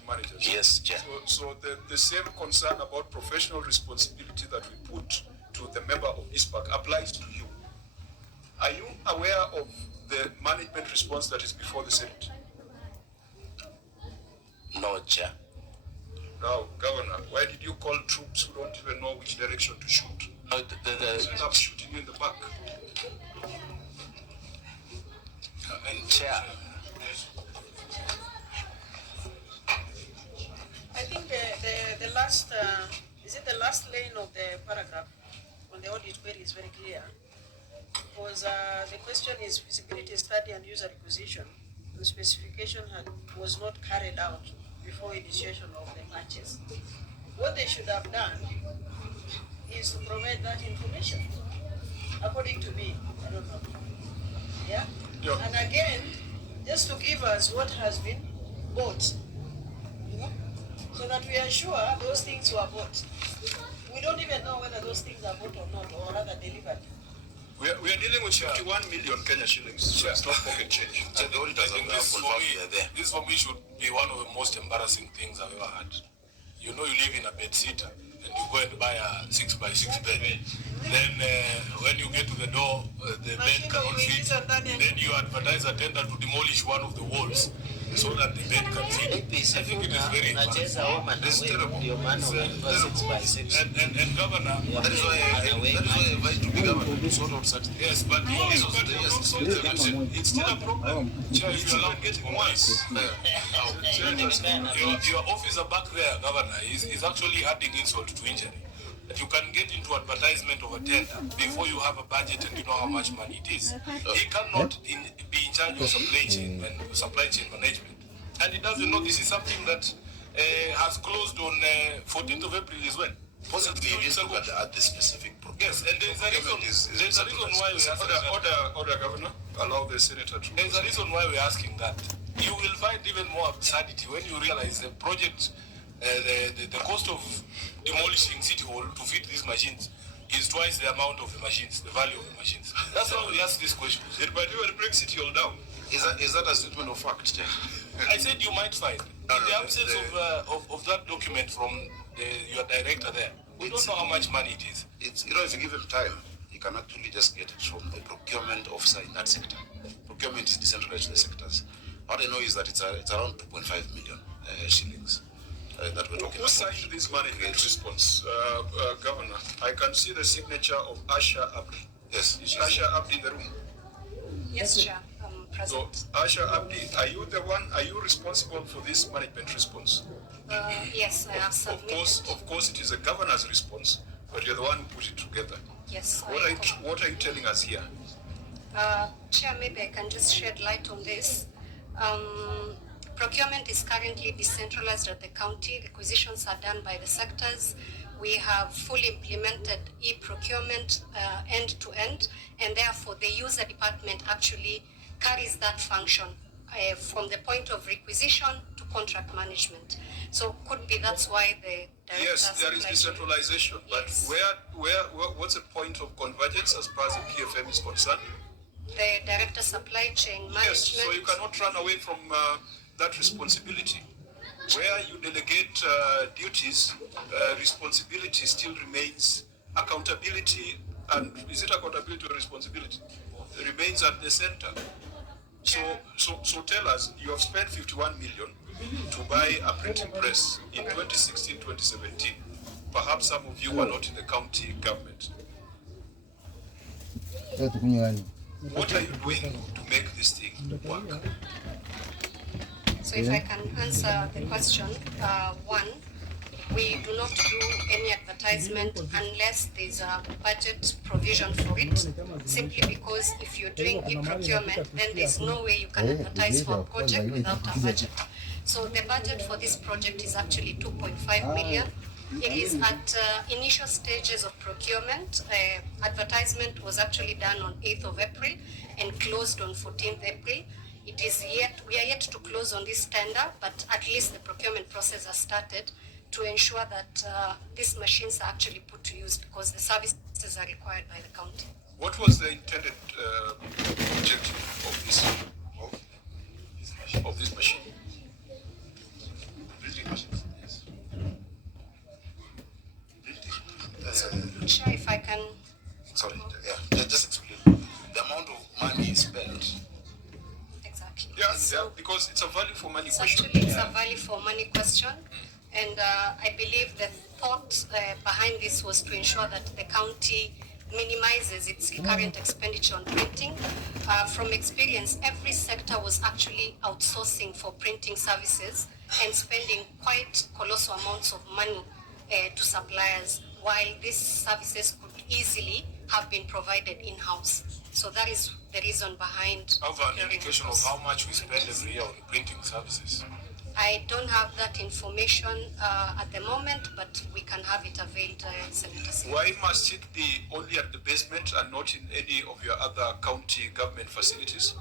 Managers. Yes, Chair. So the same concern about professional responsibility that we put to the member of ISPAC applies to you. Are you aware of the management response that is before the Senate? No, Chair. Now, Governor, why did you call troops who don't even know which direction to shoot? No, End up shooting you in the back. And Chair. I think the last, is it the last line of the paragraph on the audit query is very clear. Because the question is feasibility study and user acquisition. The specification was not carried out before initiation of the purchase. What they should have done is to provide that information, according to me. I don't know. Yeah? And again, just to give us what has been bought, you know, so that we are sure those things were bought. We don't even know whether those things are bought or not, or rather delivered. We are dealing with 51 million Kenya shillings. So it's not pocket change. So the auditors this for me should be one of the most embarrassing things I've ever had. You know, you live in a bed sitter and you go and buy a 6x6 bed. Then when you get to the door, the bed cannot fit. Then you advertise a tender to demolish one of the walls so that the bed can fit. I think it is very embarrassing. It's terrible. And Governor, That is why I invite to be governor to sort out such things. yes, but It's still a problem. Chair, It's if you allow even getting worse. your officer back there, Governor, is actually adding insult to injury. That you can get into advertisement of a tender before you have a budget and you know how much money it is. He cannot be in charge of supply chain management, and he doesn't know this is something that has closed on 14th of April as well. Possibly you just look at the specific problem. Yes, and there's a reason why we are Order, Governor. Allow the senator to. There's a reason why we're asking that. You will find even more absurdity when you realize the project, the cost of demolishing City Hall to fit these machines is twice the amount of the machines, the value of the machines. That's why we ask this question. But you will break City Hall down. Is that a statement of fact? I said you might find. In the absence of that document from your director there, we don't know how much money it is. It's, you know, if you give him time, he can actually just get it from the procurement officer in that sector. Procurement is decentralized to the sectors. What I know is that it's around 2.5 million shillings that we're talking Who about. signed this management response, Governor? I can see the signature of Asha Abdi. Yes. Is Asha Abdi in the room? Yes, Chair. So, Asha Abdi, are you responsible for this management response? Yes, I have submitted. Of course, it is a governor's response, but you're the one who put it together. Yes. What are you telling us here? Chair, maybe I can just shed light on this. Procurement is currently decentralized at the county. Acquisitions are done by the sectors. We have fully implemented e-procurement end to end, and therefore the user department actually carries that function from the point of requisition to contract management. So could be that's why the director. Yes, there is decentralization, but yes. what's the point of convergence as far as the PFM is concerned? The director supply chain management. Yes, so you cannot run away from that responsibility. Where you delegate duties, responsibility still remains. Accountability, and is it accountability or responsibility? It remains at the center. So tell us, you have spent 51 million to buy a printing press in 2016-2017. Perhaps some of you were not in the county government. What are you doing to make this thing work? So if I can answer the question, one, We do not do any advertisement unless there's a budget provision for it, simply because if you're doing e-procurement, then there's no way you can advertise for a project without a budget. So the budget for this project is actually 2.5 million. It is at initial stages of procurement. Advertisement was actually done on 8th of April and closed on 14th April. We are yet to close on this tender, but at least the procurement process has started to ensure that these machines are actually put to use because the services are required by the county. What was the intended objective of this machine? Printing machines. Yes. Chair, if I can. Sorry, yeah, just explain. The amount of money spent. Exactly. Yeah, because it's a value for money question. Actually, it's a value for money question. And I believe the thought behind this was to ensure that the county minimizes its current expenditure on printing. From experience, every sector was actually outsourcing for printing services and spending quite colossal amounts of money to suppliers, while these services could easily have been provided in-house. So that is the reason behind. Have an indication of how much we spend every year on printing services? I don't have that information at the moment, but we can have it availed, Senator Singh. Why must it be only at the basement and not in any of your other county government facilities?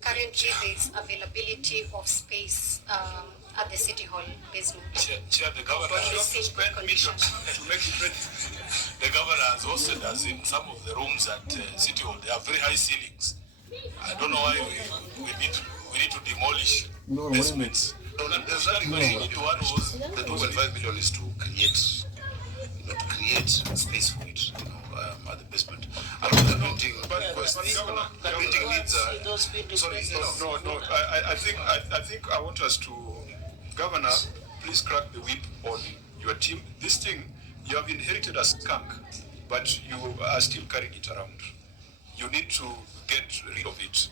Currently, there is availability of space at the City Hall basement. Chair, the governor has to spend millions to make it ready. The governor has hosted us in some of the rooms at City Hall. They have very high ceilings. I don't know why we need to demolish basements. No, there's nothing going on. The 2.5 million is to create space for it, at the basement. And with the printing requests, the printing needs. I think I want us to, Governor, please crack the whip on your team. This thing, you have inherited a skunk, but you are still carrying it around. You need to get rid of it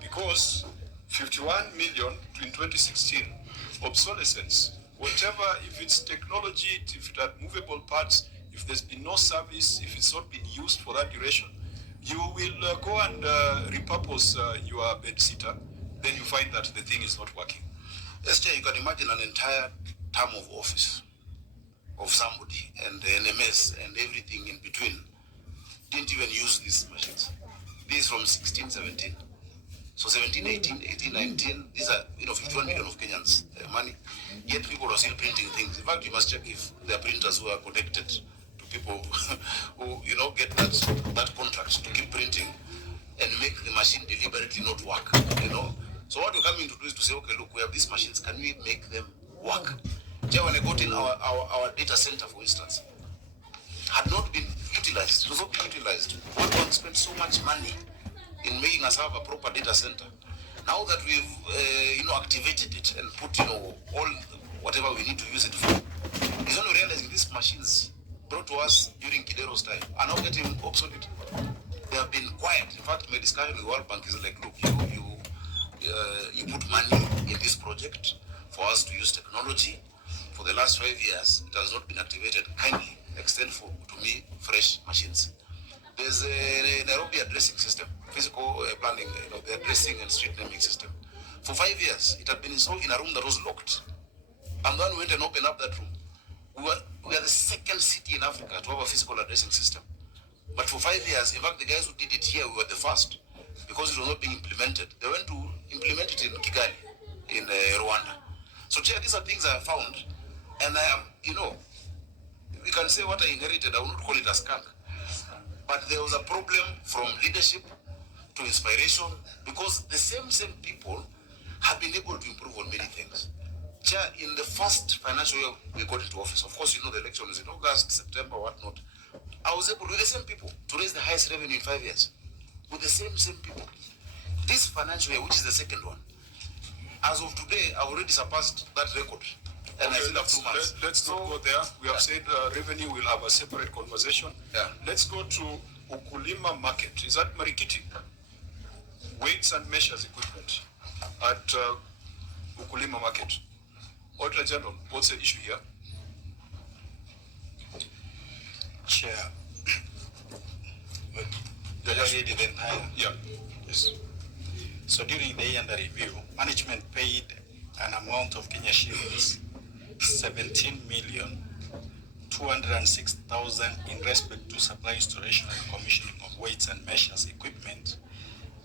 because 51 million in 2016 obsolescence, whatever, if it's technology, if it had movable parts, if there's been no service, if it's not been used for that duration, you will go and repurpose your bed sitter, then you find that the thing is not working. Yes, Chair, you can imagine an entire term of office of somebody and the NMS and everything in between didn't even use these machines. These from 16, 17. So 17, 18, 18, 19, these are 51 million of Kenyans money. Yet people are still printing things. In fact, you must check if there are printers who are connected to people who get that contract to keep printing and make the machine deliberately not work. So what we're coming to do is to say, okay, look, we have these machines. Can we make them work? When I got in our data center, for instance, had not been utilized. It was not being utilized. One spent so much money in making us have a proper data center. Now that we've activated it and put all whatever we need to use it for, is only realizing these machines brought to us during Kidero's time are now getting obsolete. They have been quiet. In fact, my discussion with World Bank is like, look, you put money in this project for us to use technology. For the last 5 years, it has not been activated. Kindly extend to me fresh machines. There's a Nairobi addressing system, physical planning, the addressing and street naming system. For 5 years, it had been installed in a room that was locked. And then we went and opened up that room. We are the second city in Africa to have a physical addressing system. But for 5 years, in fact, the guys who did it here, we were the first because it was not being implemented. They went to implement it in Kigali, in Rwanda. So, Chair, these are things I have found. And we can say what I inherited, I will not call it a skunk. But there was a problem from leadership to inspiration because the same people have been able to improve on many things. Chair, in the first financial year we got into office, of course, the election is in August, September, whatnot. I was able, with the same people, to raise the highest revenue in 5 years. With the same people. This financial year, which is the second one, as of today, I already surpassed that record. And okay, I still have 2 months. Let's not go there. We have said revenue will have a separate conversation. Yeah. Let's go to Ukulima Market. Is that Marikiti? Weights and measures equipment at Ukulima Market. Auditor General, what's the issue here? Chair. Yeah, just Read the entire. Yeah. Yes. So during the year under review, management paid an amount of Kenya shillings 17,206,000 in respect to supply, installation and commissioning of weights and measures equipment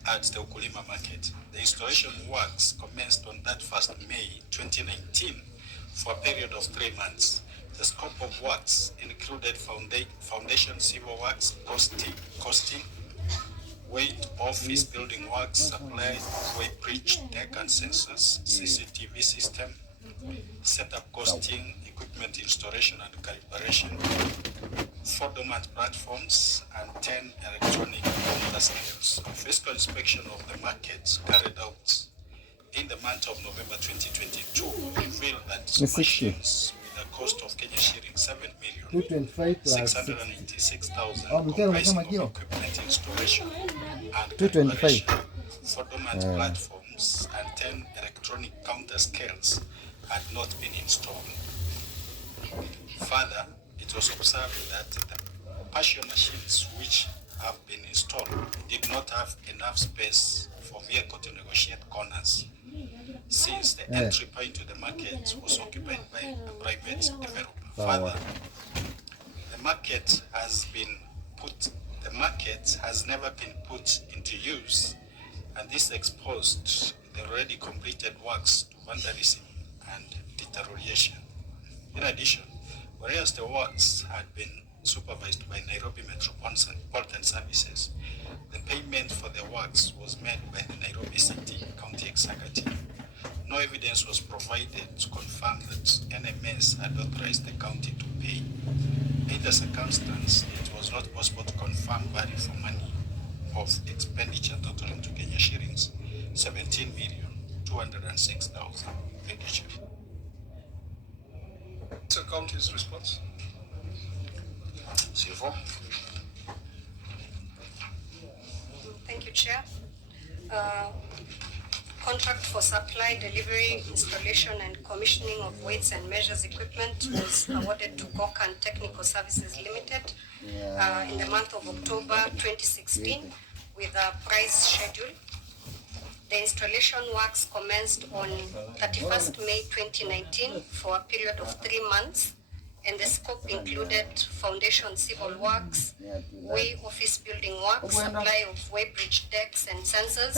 at the Ukulima market. The installation works commenced on that 1st May 2019 for a period of 3 months. The scope of works included foundation civil works, costing, weight office building works, supply, weight bridge, deck and sensors, CCTV system, setup costing, equipment installation and calibration, 4 dormant platforms and 10 electronic counter scales. Physical inspection of the markets carried out in the month of November 2022 revealed that machines with a cost of Kenya shilling 7,686,000 comprising of equipment installation and calibration, 4 dormant platforms and 10 electronic counter scales had not been installed. Further, it was observed that the partial machines which have been installed did not have enough space for vehicle to negotiate corners, since the entry point to the market was occupied by a private developer. Further, the market has never been put into use, and this exposed the already completed works to vandalism and deterioration. In addition, whereas the works had been supervised by Nairobi Metropolitan Services, the payment for the works was made by the Nairobi City County Executive. No evidence was provided to confirm that NMS had authorized the county to pay. In the circumstance, it was not possible to confirm value for money of expenditure totaling to Kenya shillings 17,206,000. Thank you, Chief. The county's response. CFO. Thank you, Chair. Contract for supply, delivery, installation, and commissioning of weights and measures equipment was awarded to Gokan Technical Services Limited in the month of October 2016 with a price schedule. The installation works commenced on 31st May 2019 for a period of 3 months, and the scope included foundation civil works, way office building works, supply of way bridge decks and sensors,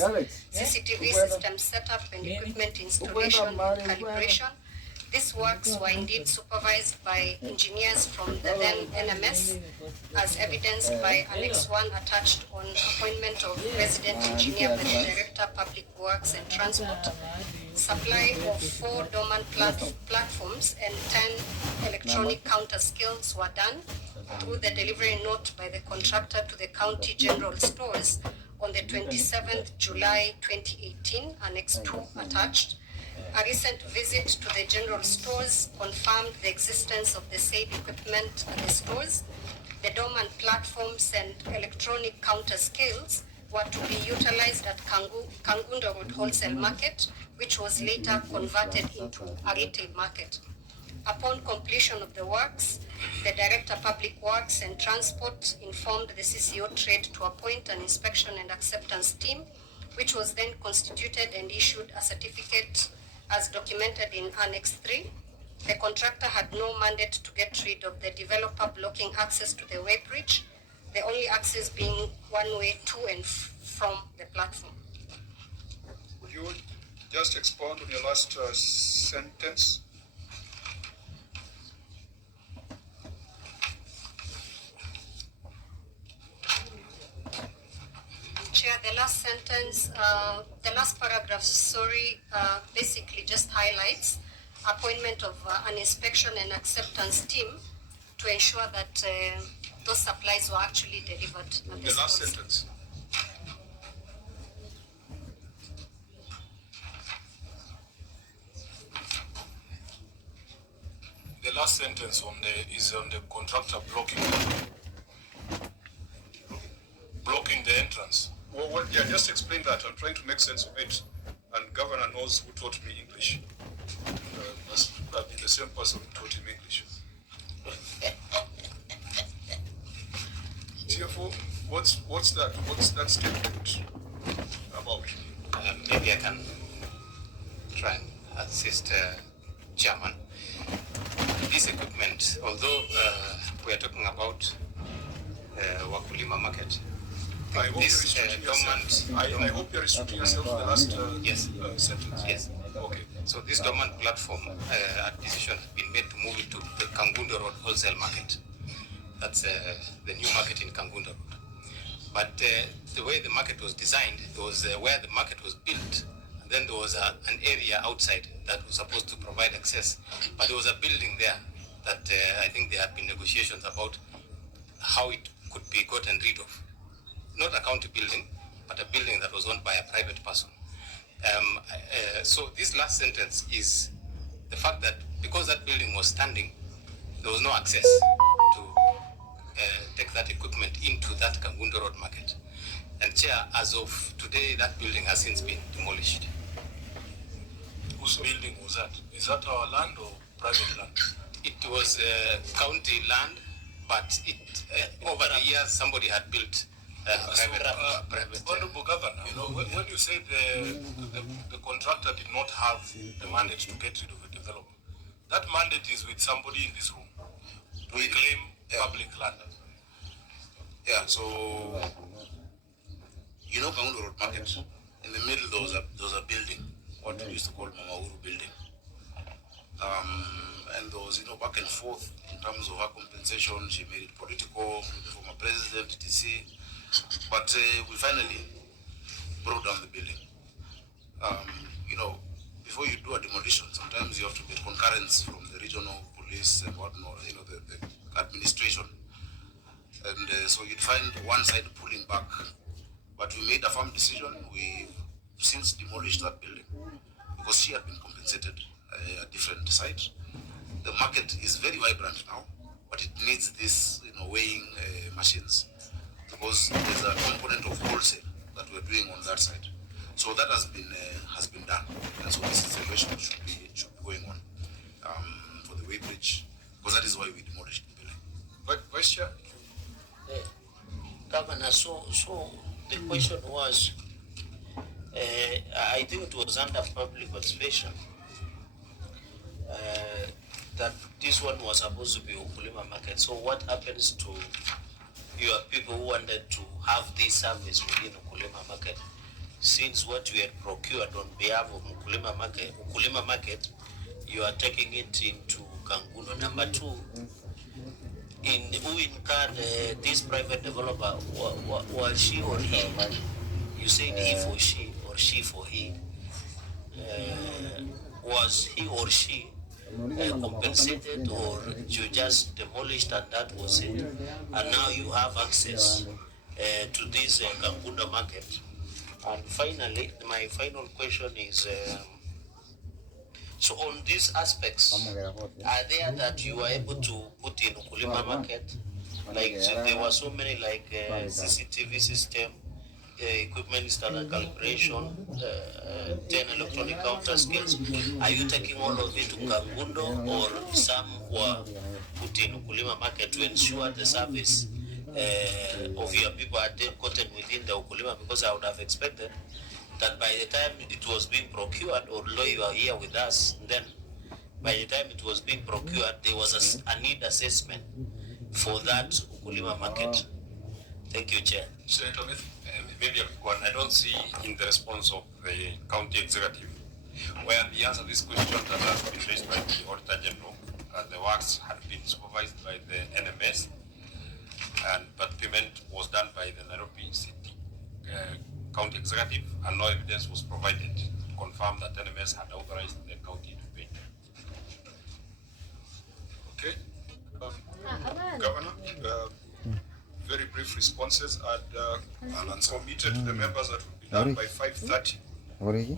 CCTV system setup and equipment installation and calibration. These works were indeed supervised by engineers from the then NMS, as evidenced by Annex 1 attached on appointment of resident engineer by the Director Public Works and Transport. Supply of 4 dormant platforms and 10 electronic counter scales were done through the delivery note by the contractor to the County General Stores on the 27th July 2018, Annex 2 attached. A recent visit to the general stores confirmed the existence of the said equipment at the stores. The dormant platforms and electronic counter scales were to be utilized at Kangundo Road Wholesale Market, which was later converted into a retail market. Upon completion of the works, the Director Public Works and Transport informed the CCO Trade to appoint an inspection and acceptance team, which was then constituted and issued a certificate as documented in Annex 3. The contractor had no mandate to get rid of the developer blocking access to the weighbridge, the only access being one way to and from the platform. Would you just expound on your last sentence? Chair, the last sentence, the last paragraph, basically just highlights appointment of an inspection and acceptance team to ensure that those supplies were actually delivered at the last stores. sentence. The last sentence is on the contractor blocking the entrance. Well, yeah, just explain that. I'm trying to make sense of it. And Governor knows who taught me English. the same person who taught him English. CFO, what's that? What's that statement about? Maybe I can try and assist Chairman. This equipment, although we are talking about Wakulima market, I hope this I hope you're restricting yourself to the last yes. sentence. Yes. Okay. So this dormant platform, a decision has been made to move it to the Kangundo Road wholesale market. That's the new market in Kangundo Road. But the way the market was designed, there was where the market was built, and then there was an area outside that was supposed to provide access. But there was a building there that I think there had been negotiations about how it could be gotten rid of. Not a county building, but a building that was owned by a private person. So this last sentence is the fact that because that building was standing, there was no access to take that equipment into that Kangundo Road market. And Chair, as of today, that building has since been demolished. Whose building was that? Is that our land or private land? It was county land, but it over the years somebody had built private. Honorable Governor, you know, when you say the contractor did not have the mandate to get rid of a developer, that mandate is with somebody in this room. We claim public land. Yeah, so you know Kangundo Road Market. In the middle there was a building, what we used to call Mama Uru building. And there was, back and forth in terms of her compensation. She made it political, former president, etc. But we finally brought down the building. Before you do a demolition, sometimes you have to get concurrence from the regional police and whatnot, the administration. And so you'd find one side pulling back. But we made a firm decision. We've since demolished that building because she had been compensated a different site. The market is very vibrant now, but it needs this, weighing machines because there's a component of wholesale that we're doing on that side. So that has been done, and so this installation should be going on for the weighbridge, because that is why we demolished the building. Vice Chair? Governor, so the question was, I think it was under public participation, that this one was supposed to be Ukulima market. So what happens to your people who wanted to have this service within Ukulima market? Since what we had procured on behalf of Ukulima market, you are taking it into Kangundo. Number two, who incurred this private developer? Was she or he? You said he for she or she for he. Was he or she compensated, or you just demolished and that was it? And now you have access to this Kangundo market. And finally, my final question is, so on these aspects, are there that you are able to put in Ukulima market? Like there were so many like CCTV system, equipment installer calibration, 10 electronic counter scales. Are you taking all of it to Kangundo, or some were put in Ukulima market to ensure the service of your people are gotten within the Ukulima? Because I would have expected that by the time it was being procured, although you are here with us, then by the time it was being procured, there was a need assessment for that Ukulima market. Thank you, Chair. Senator Smith? Maybe a quick one. I don't see in the response of the county executive where the answer to this question that has been raised by the Auditor General, the works had been supervised by the NMS, but payment was done by the Nairobi City County Executive, and no evidence was provided to confirm that NMS had authorized the county to pay. Okay. Governor, very brief responses, and I'll committed to the members that will be done by 5:30. We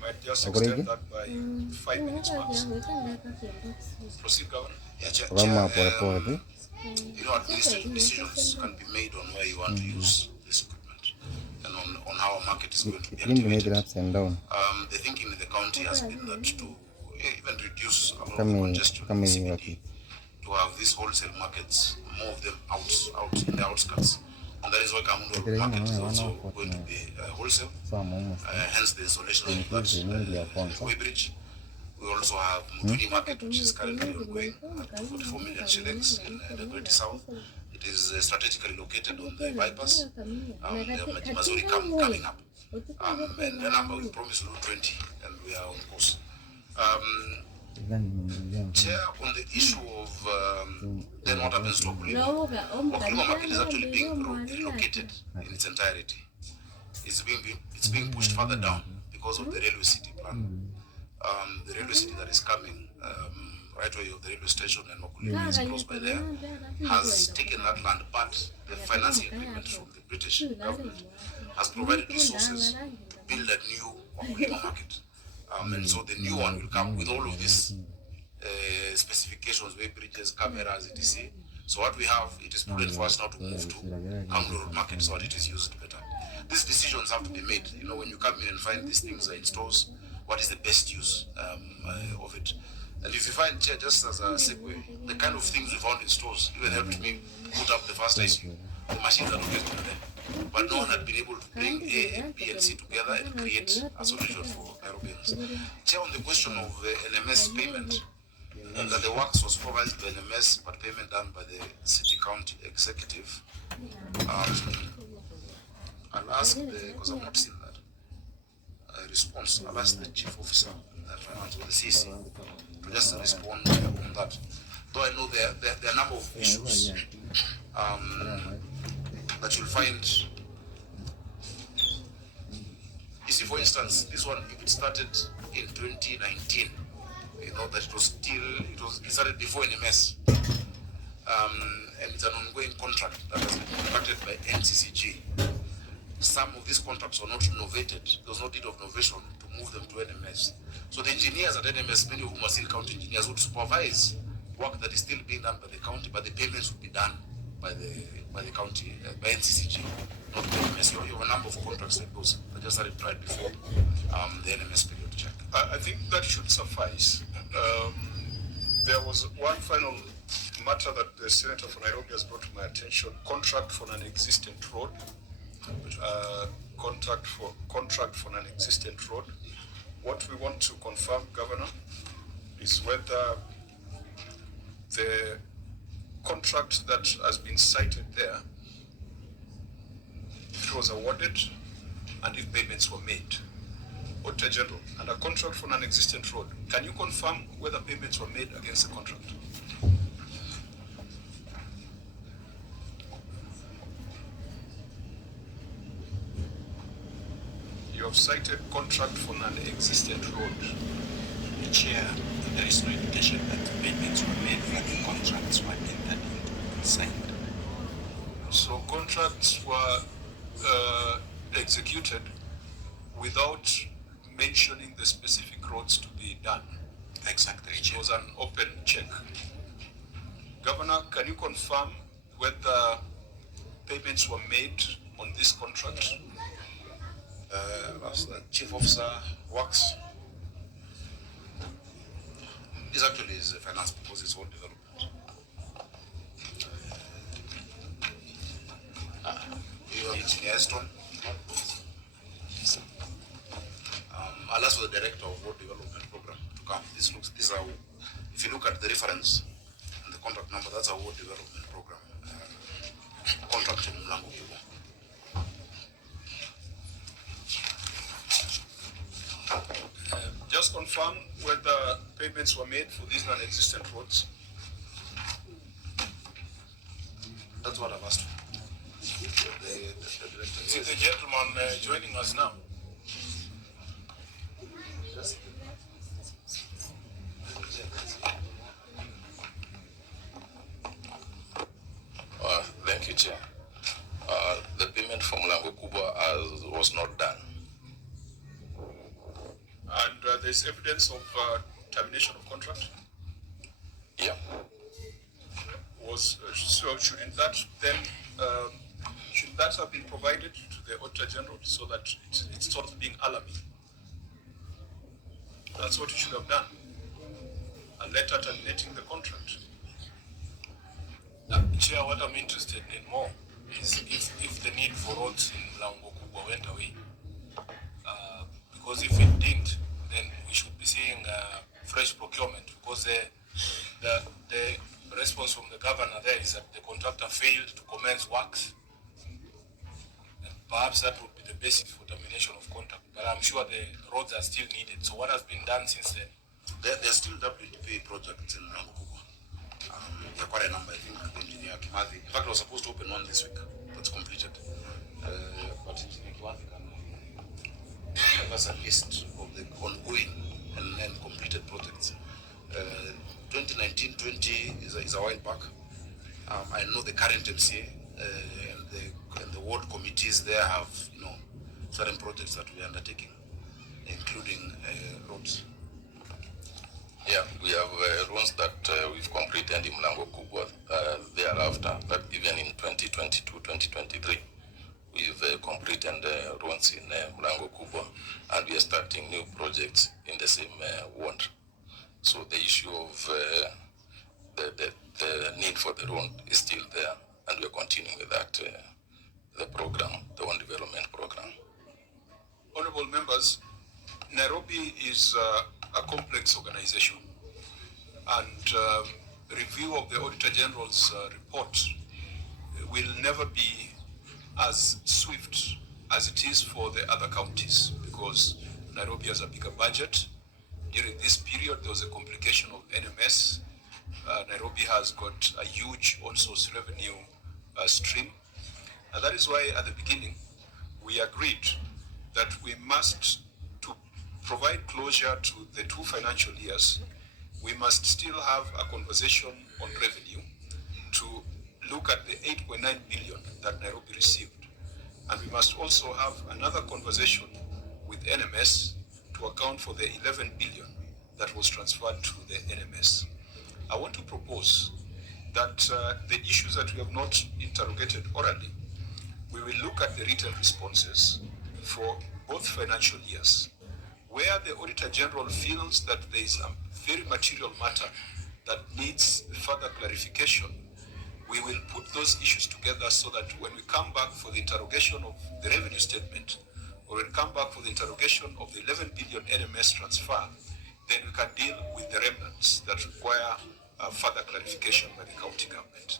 might just extend that by 5 minutes max. Proceed, Governor. Yeah, Chair, administrative decisions can be made on where you want to use this equipment and on how a market is going to be activated. The thinking in the county has been that to even reduce a lot of the congestion in CBD to have these wholesale markets, more of them out in the outskirts. And that is why Kamundo market is also going to be wholesale, hence the installation of that way bridge. We also have Mutuni market, which is currently ongoing at 44 million shillings in the Great South. It is strategically located on the bypass. The Mazuri coming up. And the number we promised Route 20, and we are on course. Chair, on the issue of then what happens to Okulima? Okulima market is actually being relocated in its entirety. It's being pushed further down because of the railway city plan. The railway city that is coming right away of the railway station and Okulima is close by there, has taken that land, but the financing agreement from the British government has provided resources to build a new Okulima market. And so the new one will come with all of these specifications, way bridges, cameras, etc. So what we have, it is prudent for us now to move to Kamdo Road market so that it is used better. These decisions have to be made. You know, when you come in and find these things in stores, what is the best use of it? And if you find, Chair, just as a segue, the kind of things we found in stores even helped me put up the first ICU. The machines are not getting there. But no one had been able to bring A, B, and C together and create a solution for Nairobians. Chair, on the question of LMS payment, that the works was supervised by LMS, but payment done by the city county executive. I'll ask because I've not seen that response. I'll ask the chief officer that finance or the CC to just respond on that. Though I know there are a number of issues that you'll find. You see, for instance, this one, if it started in 2019, you know that it started before NMS. And it's an ongoing contract that has been contracted by NCCG. Some of these contracts were not innovated. There was no deed of innovation to move them to NMS. So the engineers at NMS, many of whom are still county engineers, would supervise work that is still being done by the county, but the payments would be done by the county, by NCCG, not by NMS. You have a number of contracts like those that just started right before the NMS period check. I think that should suffice. There was one final matter that the Senator for Nairobi has brought to my attention: contract for an existing road. Contract for an existent road. What we want to confirm, Governor, is whether the contract that has been cited there, if it was awarded and if payments were made. Auditor General, and a contract for an existent road, can you confirm whether payments were made against the contract? You have cited contract for an existent road. Chair, there is no indication that payments were made when the contracts were entered into and signed. So contracts were executed without mentioning the specific roads to be done. Exactly. It was an open check. Governor, can you confirm whether payments were made on this contract? As the Chief Officer Works. This actually is finance because it's all development. You have Engineer Eston. I'll ask the Director of World Development Program to come. These are, if you look at the reference and the contract number, that's our World Development Program contract in Mlango. Just confirm whether payments were made for these non-existent roads. That's what I've asked. Is it the gentleman joining us now? Thank you, Chair. The payment from Lango Kubwa was not done. And there's evidence of termination of contract? Yeah. So shouldn't that then, should that have been provided to the Auditor General so that it stops being alarming? That's what you should have done. a letter terminating the contract. Chair, what I'm interested in more is if the need for roads in Mlango Kubwa went away. Because if it didn't, then we should be seeing fresh procurement, because the response from the governor there is that the contractor failed to commence works. And perhaps that would be the basis for termination of contract, but I'm sure the roads are still needed. So what has been done since then? There's still WDP projects in Mlango Kubwa. There are quite a number, I think, the engineer Kimathi. In fact, I was supposed to open one this week. That's completed. But engineer Kimathi can give us a list of the ongoing and completed projects. 2019-20 is a while back. I know the current MCA and the ward committees there have, certain projects that we are undertaking, including roads. Yeah, we have roads that we've completed in Mlango Kubwa thereafter, but even in 2022-2023, we've completed roads in Mlango Kubwa, and we are starting new projects in the same ward. So the issue of the need for the road is still there, and we are continuing with that, the program, the One Development Program. Honorable members, Nairobi is a complex organization, and review of the Auditor General's report will never be as swift as it is for the other counties, because Nairobi has a bigger budget. During this period, there was a complication of NMS. Nairobi has got a huge on-source revenue stream, and that is why at the beginning we agreed that we must, to provide closure to the 2 financial years, we must still have a conversation on revenue to look at the 8.9 billion that Nairobi received. And we must also have another conversation with NMS to account for the 11 billion that was transferred to the NMS. I want to propose that the issues that we have not interrogated orally, we will look at the written responses for both financial years. Where the Auditor General feels that there is a very material matter that needs further clarification, we will put those issues together so that when we come back for the interrogation of the revenue statement, or when we come back for the interrogation of the 11 billion NMS transfer, then we can deal with the remnants that require further clarification by the county government.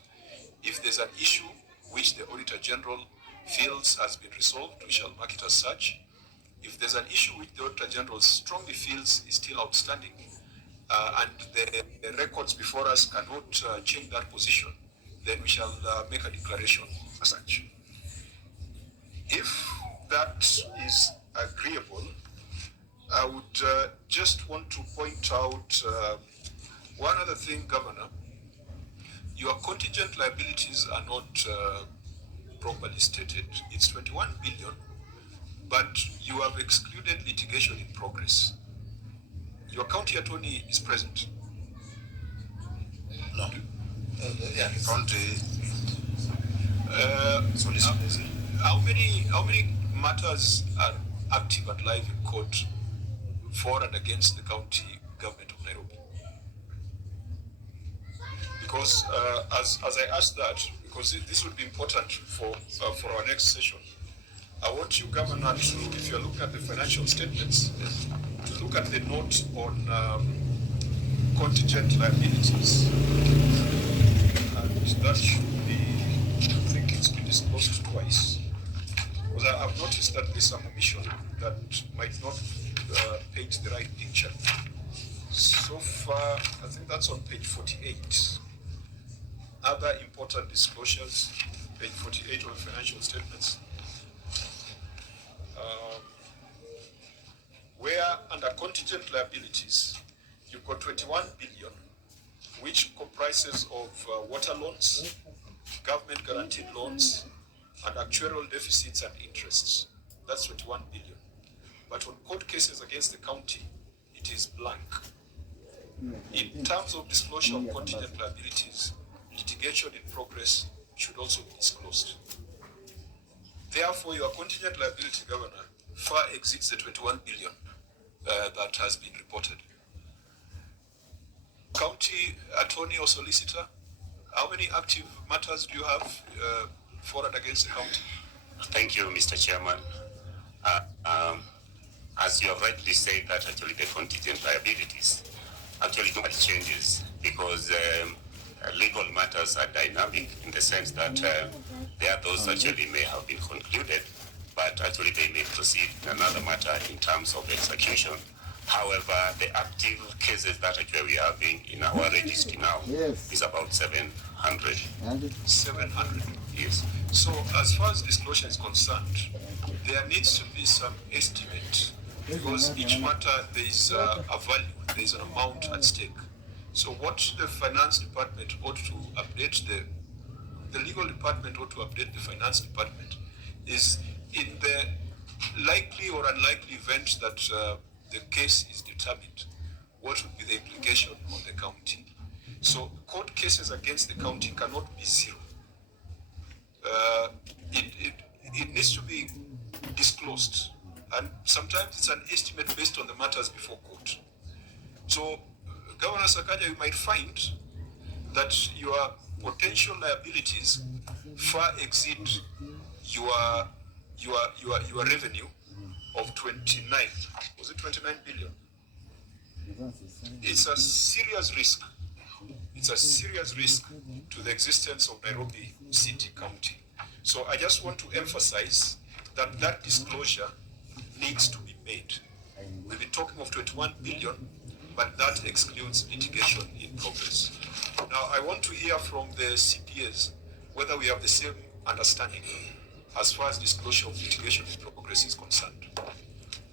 If there's an issue which the Auditor General feels has been resolved, we shall mark it as such. If there's an issue which the Auditor General strongly feels is still outstanding, and the records before us cannot change that position, then we shall make a declaration as such. If that is agreeable, I would just want to point out one other thing, Governor. Your contingent liabilities are not properly stated. It's 21 billion, but you have excluded litigation in progress. Your county attorney is present. No. Yeah, county. How many matters are active and live in court for and against the county government of Nairobi? Because as I asked that, because this would be important for our next session, I want you, Governor, to, if you're looking at the financial statements, to look at the note on contingent liabilities. And that should be, I think it's been disclosed twice. Because I've noticed that there's some omission that might not paint the right picture. So far, I think that's on page 48. Other important disclosures, page 48 of the financial statements. Where under contingent liabilities, you've got 21 billion, which comprises of water loans, government guaranteed loans, and actuarial deficits and interests. That's 21 billion. But on court cases against the county, it is blank. In terms of disclosure of contingent liabilities, litigation in progress should also be disclosed. Therefore, your contingent liability, Governor, far exceeds the 21 billion that has been reported. County attorney or solicitor, how many active matters do you have forward against the county? Thank you, Mr. Chairman. As you have rightly said, that actually the contingent liabilities actually nobody changes because legal matters are dynamic in the sense that there are those actually may have been concluded, but actually they may proceed in another matter in terms of execution. However, the active cases that actually we are having in our registry now is about 700. 700. Yes. So as far as disclosure is concerned, there needs to be some estimate because each matter there is a value, there is an amount at stake. So what the finance department ought to update, the legal department ought to update the finance department is in the likely or unlikely event that the case is determined, what would be the implication on the county? So court cases against the county cannot be zero. It needs to be disclosed, and sometimes it's an estimate based on the matters before court. So, Governor Sakaja, you might find that your potential liabilities far exceed your revenue of 29. Was it 29 billion? It's a serious risk. It's a serious risk to the existence of Nairobi City County. So I just want to emphasize that that disclosure needs to be made. We've been talking of 21 billion, but that excludes litigation in progress. Now, I want to hear from the CPAs whether we have the same understanding as far as disclosure of litigation in progress is concerned.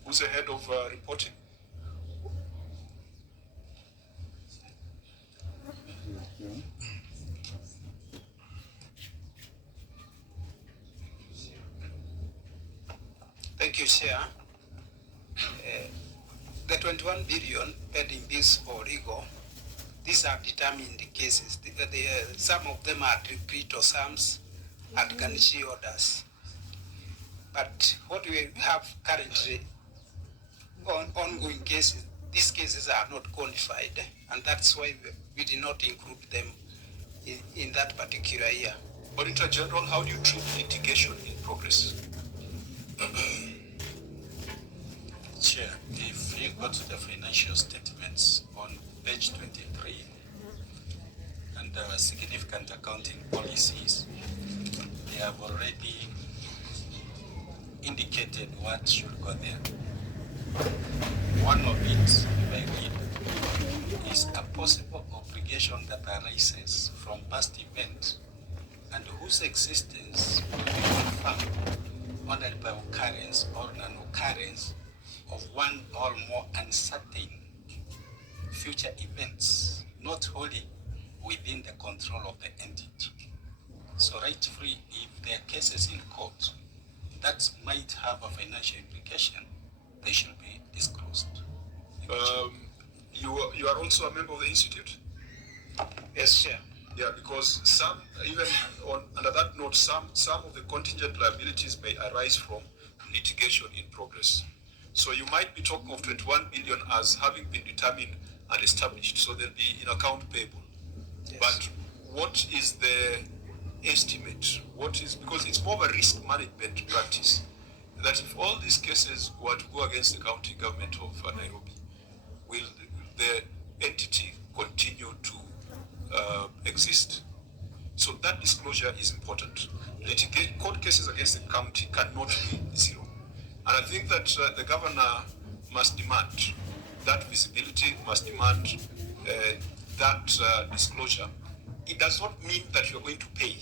Who's the head of reporting? Thank you, Chair. The 21 billion pending this for legal, these are determined cases. Some of them are decreto sums and garnishee orders. But what we have currently on ongoing cases, these cases are not qualified, and that's why we did not include them in that particular year. Auditor General, how do you treat litigation in progress? Chair, if you go to the financial statements on page 23 and significant accounting policies, they have already indicated what should go there. One of it, if I read, is a possible obligation that arises from past events and whose existence will be confirmed only by occurrence or non-occurrence of one or more uncertain future events, not wholly within the control of the entity. So rightfully, if there are cases in court that might have a financial implication, they should be disclosed. You are also a member of the institute? Yes, Chair. Yeah, because some, even under that note, some of the contingent liabilities may arise from litigation in progress. So you might be talking of 21 billion as having been determined and established, so they'll be in account payable. Yes. But what is the estimate? What is, because it's more of a risk management practice, that if all these cases were to go against the county government of Nairobi, will the entity continue to exist? So that disclosure is important. Court cases against the county cannot be zero. And I think that the governor must demand that visibility, must demand that disclosure. It does not mean that you're going to pay,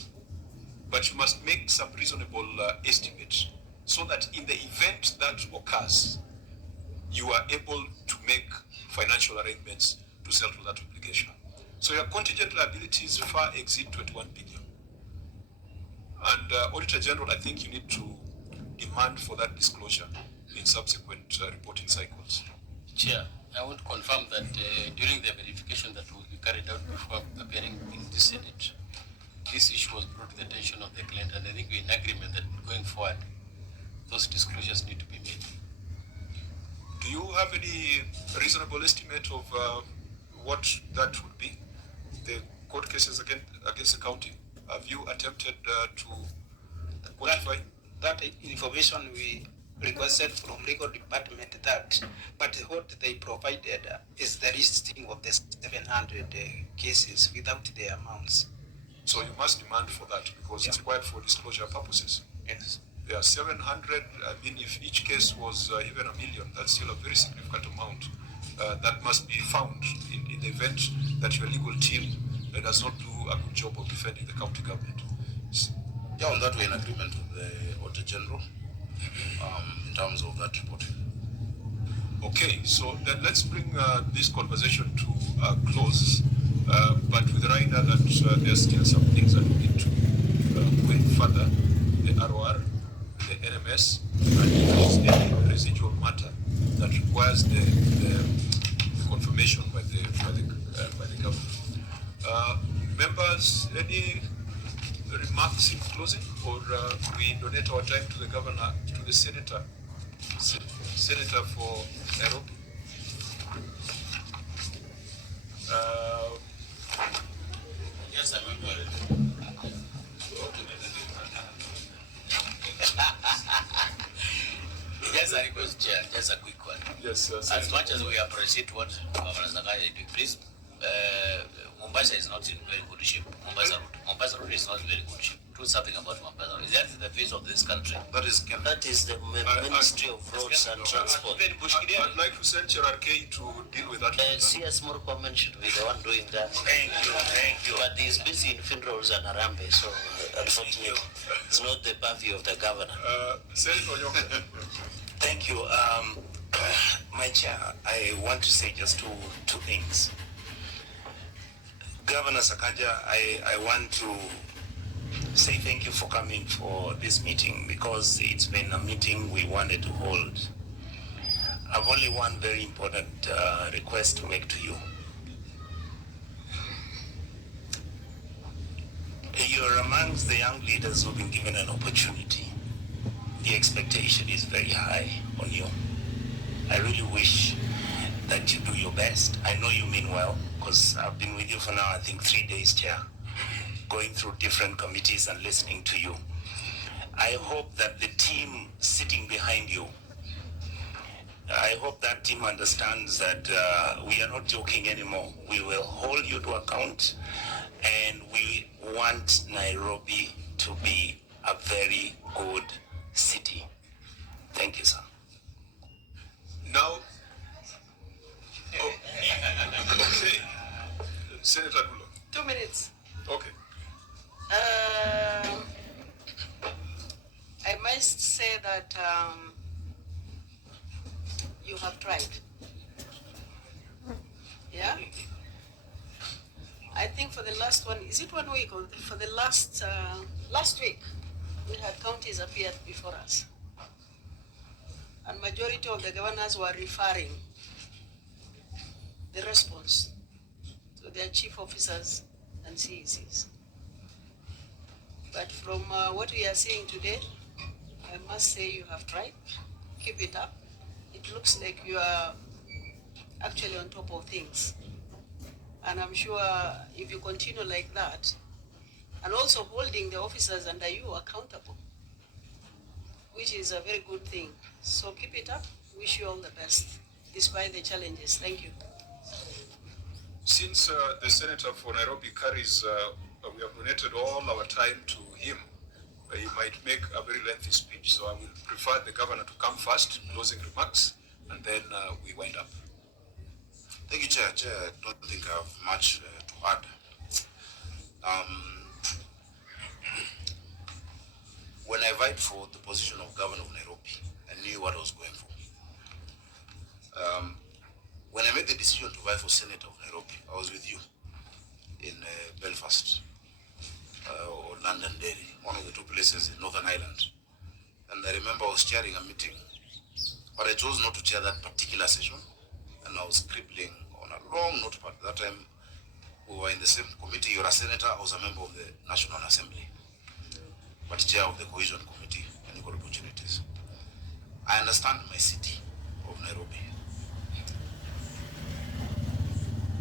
but you must make some reasonable estimates so that in the event that occurs, you are able to make financial arrangements to settle that obligation. So your contingent liabilities far exceed 21 billion. And Auditor General, I think you need to demand for that disclosure in subsequent reporting cycles. Chair, I want to confirm that during the verification that we carried out before appearing in the Senate, this issue was brought to the attention of the client, and I think we're in agreement that going forward, those disclosures need to be made. Do you have any reasonable estimate of what that would be? the court cases against the county? Have you attempted to quantify? That information we requested from legal department but what they provided is the listing of the 700 cases without the amounts. So you must demand for that because it's required for disclosure purposes. Yes. There are 700. I mean, if each case was even $1 million, that's still a very significant amount. That must be found in the event that your legal team does not do a good job of defending the county government. Yeah, on that we're in agreement with the Auditor General in terms of that report. Okay, so then let's bring this conversation to a close, but with the rider that there are still some things that we need to go further, the ROR, the NMS, and if there is any residual matter that requires the confirmation by the government. Members, any remarks in closing, or we donate our time to the governor, to the senator for Nairobi? Yes, I'm good. Just a request, Chair, just a quick one. Yes, as much as we appreciate what Governor Sakaja did, please, Mombasa is not in very good shape. Mombasa Road is not in very good shape. Do something about Mombasa Road. That is the face of this country. That is the Ministry of Roads and Transport. I'd like to send RK to deal with that. CS Murkomen should be the one doing that. Thank you. But he's busy in funerals and Arambe, so unfortunately, it's not the purview of the governor. Thank you. My chair, I want to say just two things. Governor Sakaja, I want to say thank you for coming for this meeting because it's been a meeting we wanted to hold. I've only one very important request to make to you. You're amongst the young leaders who've been given an opportunity. The expectation is very high on you. I really wish that you do your best. I know you mean well because I've been with you for now, I think 3 days, Chair, going through different committees and listening to you. I hope that the team sitting behind you, I hope that team understands that we are not joking anymore. We will hold you to account, and we want Nairobi to be a very good city. Thank you, sir. Now, okay. Senator Dulo. 2 minutes. Okay. I must say that you have tried. Yeah? I think for the last one, is it 1 week or for the last week, we had counties appeared before us. And majority of the governors were referring the response to their chief officers and CECs. But from what we are seeing today, I must say you have tried. Keep it up. It looks like you are actually on top of things. And I'm sure if you continue like that, and also holding the officers under you accountable, which is a very good thing. So keep it up. Wish you all the best, despite the challenges. Thank you. Since the senator for Nairobi carries, we have donated all our time to him, he might make a very lengthy speech. So I will prefer the governor to come first, closing remarks, and then we wind up. Thank you, Chair. I don't think I have much to add. When I vied for the position of governor of Nairobi, I knew what I was going for. When I made the decision to vie for senator of Nairobi, I was with you in Belfast or London Derry, one of the two places in Northern Ireland. And I remember I was chairing a meeting, but I chose not to chair that particular session, and I was scribbling on a long notepad. That time we were in the same committee. You're a senator, I was a member of the National Assembly, but chair of the Cohesion Committee and Equal Opportunities. I understand my city of Nairobi.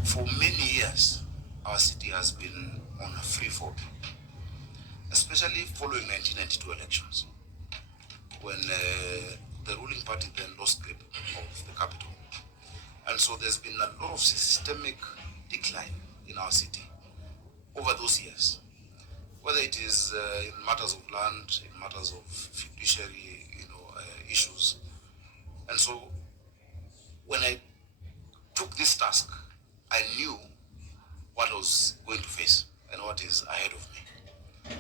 For many years, our city has been on a free fall, especially following 1992 elections, when the ruling party then lost grip of the capital. And so there's been a lot of systemic decline in our city over those years, whether it is in matters of land, in matters of fiduciary, issues. And so when I took this task, I knew what I was going to face and what is ahead of me.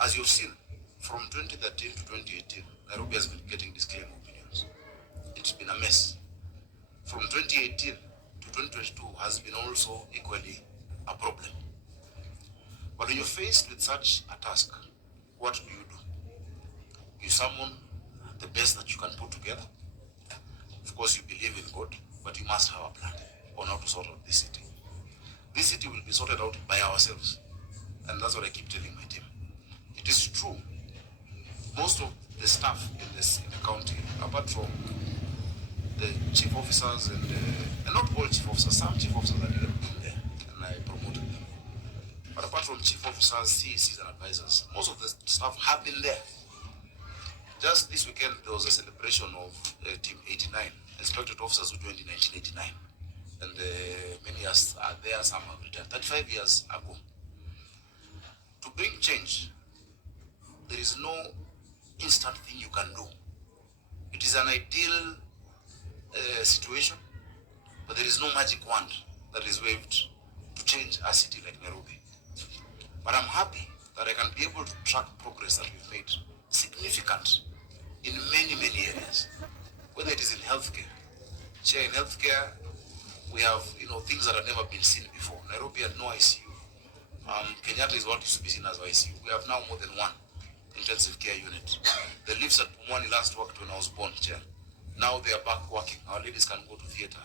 As you've seen, from 2013 to 2018, Nairobi has been getting disclaimer opinions. It's been a mess. From 2018 to 2022 has been also equally a problem. But when you're faced with such a task, what do? You summon the best that you can put together. Of course, you believe in God, but you must have a plan on how to sort out this city. This city will be sorted out by ourselves. And that's what I keep telling my team. It is true, most of the staff in the county, apart from the chief officers and not all chief officers, some chief officers are even there, and I promoted them. But apart from chief officers, CECs and advisors, most of the staff have been there. Just this weekend, there was a celebration of Team 89, inspectorate officers who joined in 1989. And many years are there, some have retired, 35 years ago. To bring change, there is no instant thing you can do. It is an ideal situation, but there is no magic wand that is waved to change a city like Nairobi. But I'm happy that I can be able to track progress that we've made, significant in many, many areas, whether it is in healthcare. In healthcare, we have things that have never been seen before. Nairobi had no ICU. Kenyatta is what used to be seen as ICU. We have now more than one intensive care unit. The lifts at Pumwani last worked when I was born, Chair. Now they are back working. Our ladies can go to theater.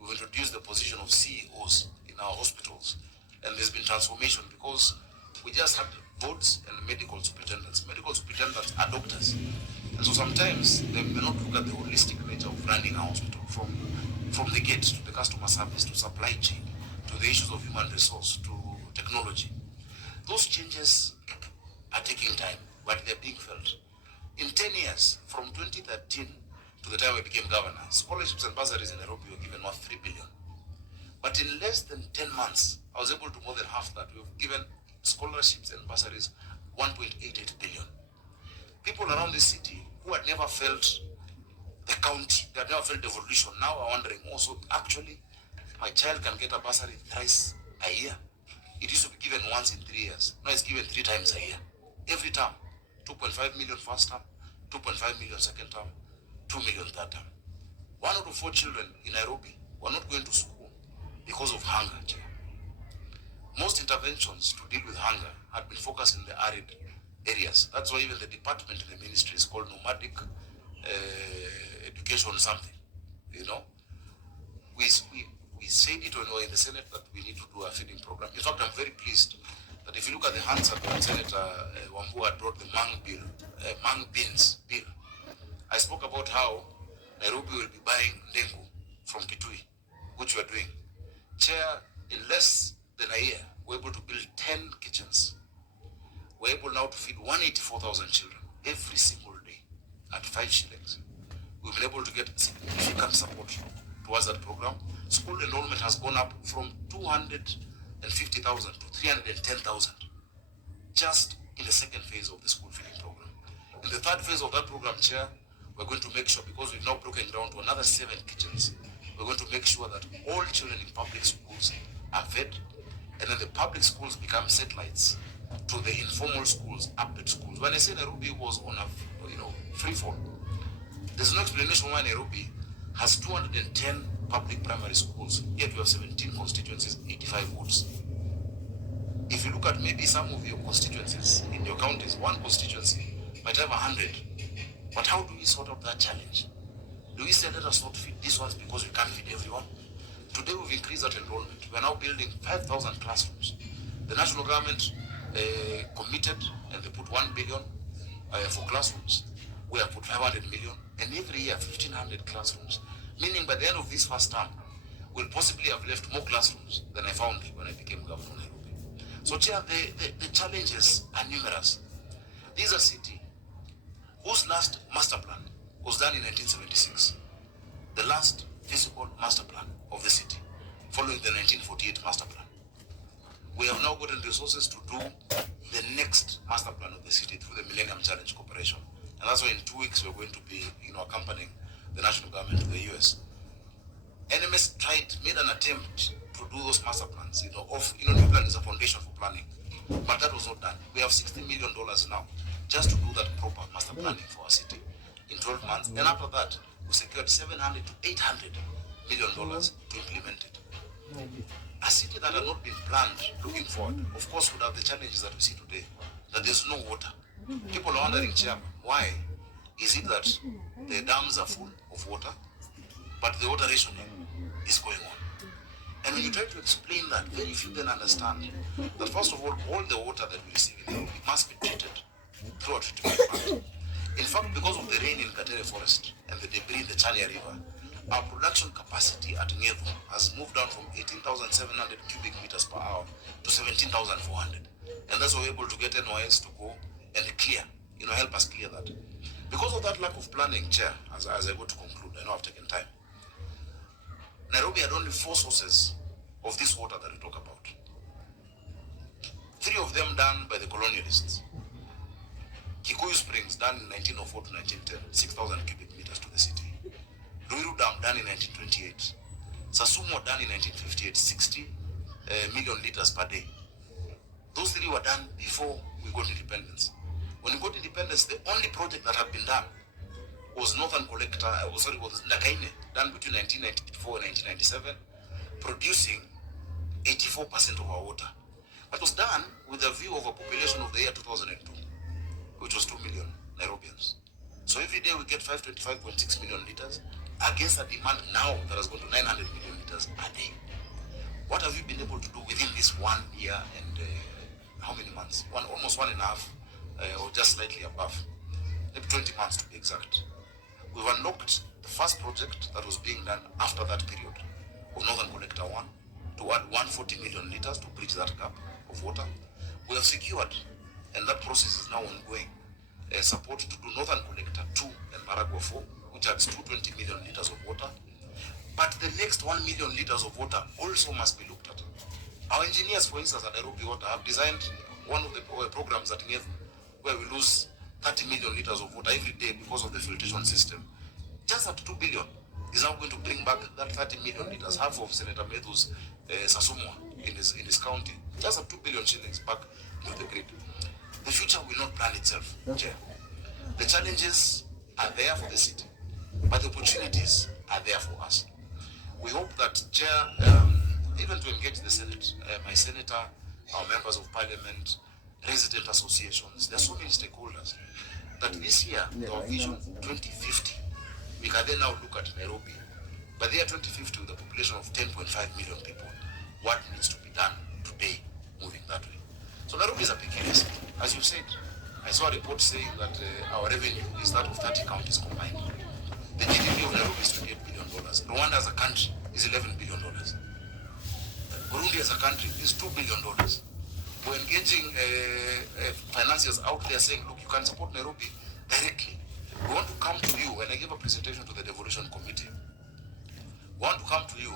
We've introduced the position of CEOs in our hospitals. And there's been transformation because we just had boards and medical superintendents. Medical superintendents are doctors. And so sometimes they may not look at the holistic nature of running a hospital from the gate to the customer service, to supply chain, to the issues of human resource, to technology. Those changes are taking time, but they're being felt. In 10 years, from 2013 to the time I became governor, scholarships and bursaries in Nairobi were given worth 3 billion. But in less than 10 months, I was able to more than half that. We've given scholarships and bursaries 1.88 billion. People around this city who had never felt the county, they had never felt devolution, now are wondering, also, actually, my child can get a bursary thrice a year. It used to be given once in 3 years. Now it's given 3 times a year. Every term, 2.5 million first term, 2.5 million second term, 2 million third term. 1 out of 4 children in Nairobi were not going to school because of hunger. Most interventions to deal with hunger had been focused in the arid areas. That's why even the department in the ministry is called nomadic education something. We said it when we were in the Senate that we need to do a feeding program. In fact, I'm very pleased that if you look at the answer that Senator Wambua had brought the Mang Beans bill, I spoke about how Nairobi will be buying ndengu from Kitui, which we are doing. Chair, in less than a year, we're able to build 10 kitchens. We're able now to feed 184,000 children every single day at 5 shillings. We've been able to get significant support towards that program. School enrollment has gone up from 250,000 to 310,000 just in the second phase of the school feeding program. In the third phase of that program, Chair, we're going to make sure, because we've now broken down to another 7 kitchens, we're going to make sure that all children in public schools are fed, and then the public schools become satellites to the informal schools, update schools. When I say Nairobi was on a free fall, there's no explanation why Nairobi has 210 public primary schools, yet we have 17 constituencies, 85 wards. If you look at maybe some of your constituencies in your counties, one constituency might have 100. But how do we sort out that challenge? Do we say, let us not feed these ones because we can't feed everyone? Today we've increased that enrollment. We're now building 5,000 classrooms. The national government committed, and they put 1 billion for classrooms. We have put 500 million, and every year 1,500 classrooms. Meaning by the end of this first term, will possibly have left more classrooms than I found when I became governor of Nairobi. So, Chair, the challenges are numerous. This is a city whose last master plan was done in 1976, the last physical master plan of the city, following the 1948 master plan. We have now gotten resources to do the next master plan of the city through the Millennium Challenge Corporation. And that's why in 2 weeks we're going to be, accompanying the national government to the US. NMS made an attempt to do those master plans. New plan is a foundation for planning, but that was not done. We have $60 million now just to do that proper master planning for our city in 12 months. And after that, we secured $700 to $800 million to implement it. A city that had not been planned looking forward, of course, would have the challenges that we see today, that there's no water. People are wondering, Chairman, why is it that the dams are full of water, but the water rationing is going on? And when you try to explain that, very few then understand that, first of all the water that we receive in Nairobi must be treated through a treatment plant. In fact, because of the rain in Katere Forest and the debris in the Chania River, our production capacity at Ngevu has moved down from 18,700 cubic meters per hour to 17,400. And that's why we're able to get NYS to go and clear, help us clear that. Because of that lack of planning, Chair, as I go to conclude, I know I've taken time, Nairobi had only 4 sources of this water that we talk about. 3 of them done by the colonialists. Kikuyu Springs done in 1904 to 1910, 6,000 cubic meters to the city. Ruiru Dam done in 1928. Sasumo done in 1958, 60 million liters per day. Those 3 were done before we got independence. When we got independence, the only project that had been done was Northern Collector, was Ndakaine, done between 1994 and 1997, producing 84% of our water. But it was done with a view of a population of the year 2002, which was 2 million Nairobians. So every day we get 525.6 million liters against a demand now that has gone to 900 million liters a day. What have you been able to do within this 1 year and how many months? Almost 1.5, or just slightly above, maybe 20 months to be exact. We've unlocked the first project that was being done after that period of Northern Collector 1 to add 140 million liters to bridge that gap of water. We have secured, and that process is now ongoing, support to do Northern Collector 2 and Maragua 4, which adds 220 million liters of water. But the next 1 million liters of water also must be looked at. Our engineers, for instance, at Nairobi Water have designed one of the programs at Ngevu, where we lose 30 million liters of water every day because of the filtration system. Just at 2 billion is now going to bring back that 30 million liters, half of Senator Medhu's Sasumwa in his county. Just at 2 billion shillings back to the grid. The future will not plan itself, Chair. The challenges are there for the city, but the opportunities are there for us. We hope that, Chair, even to engage the Senate, my senator, our members of parliament, resident associations, there are so many stakeholders, that this year, our vision 2050, we can then now look at Nairobi. By the year 2050, with a population of 10.5 million people, what needs to be done today, moving that way? So Nairobi is a peculiar city. As you said, I saw a report saying that our revenue is that of 30 counties combined. The GDP of Nairobi is $28 billion. Rwanda as a country is $11 billion. Burundi as a country is $2 billion. We're engaging financiers out there saying, look, you can support Nairobi directly. We want to come to you, and I gave a presentation to the devolution committee. We want to come to you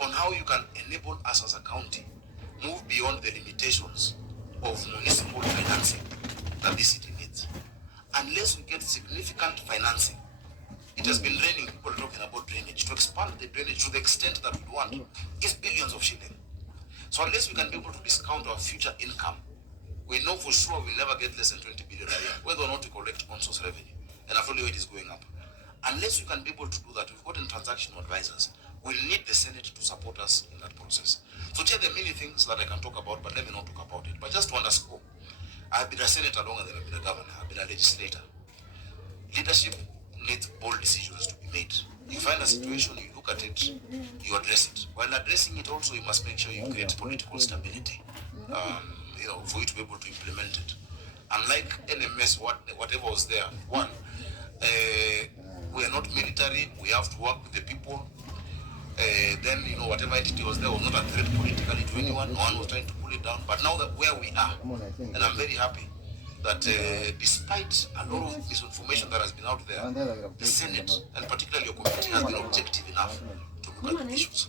on how you can enable us as a county move beyond the limitations of municipal financing that this city needs. Unless we get significant financing, it has been raining, people are talking about drainage. To expand the drainage to the extent that we want is billions of shillings. So unless we can be able to discount our future income, we know for sure we'll never get less than 20 billion a year, whether or not we collect on-source revenue. And I fully it is going up. Unless we can be able to do that, we've gotten transactional advisors. We'll need the Senate to support us in that process. So, Chair, there are many things that I can talk about, but let me not talk about it. But just to underscore, I've been a senator longer than I've been a governor. I've been a legislator. Leadership needs bold decisions to be made. You find a situation, you look at it, you address it. While addressing it also, you must make sure you create political stability, for you to be able to implement it. Unlike NMS, whatever was there, we are not military, we have to work with the people. then, you know, whatever entity was there was not a threat politically to anyone. No one was trying to pull it down. But now that where we are, and I'm very happy that despite a lot of misinformation that has been out there, the Senate, and particularly your committee, has been objective enough to look at the issues.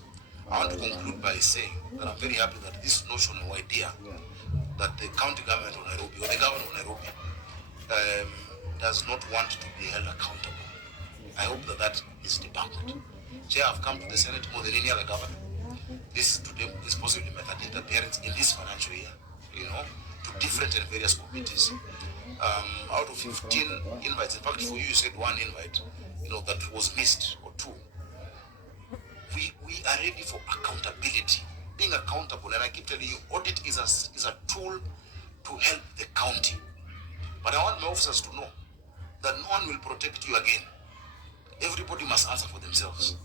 I want to conclude by saying that I'm very happy that this notion or idea that the county government of Nairobi or the governor of Nairobi does not want to be held accountable. I hope that that is debunked. Chair, I've come to the Senate more than any other governor. This today is possibly my third interference in this financial year, you know, to different and various committees. Out of 15 invites, in fact, for you, you said one invite, you know, that was missed, or two. We are ready for accountability, being accountable, and I keep telling you, audit is a tool to help the county. But I want my officers to know that no one will protect you again. Everybody must answer for themselves.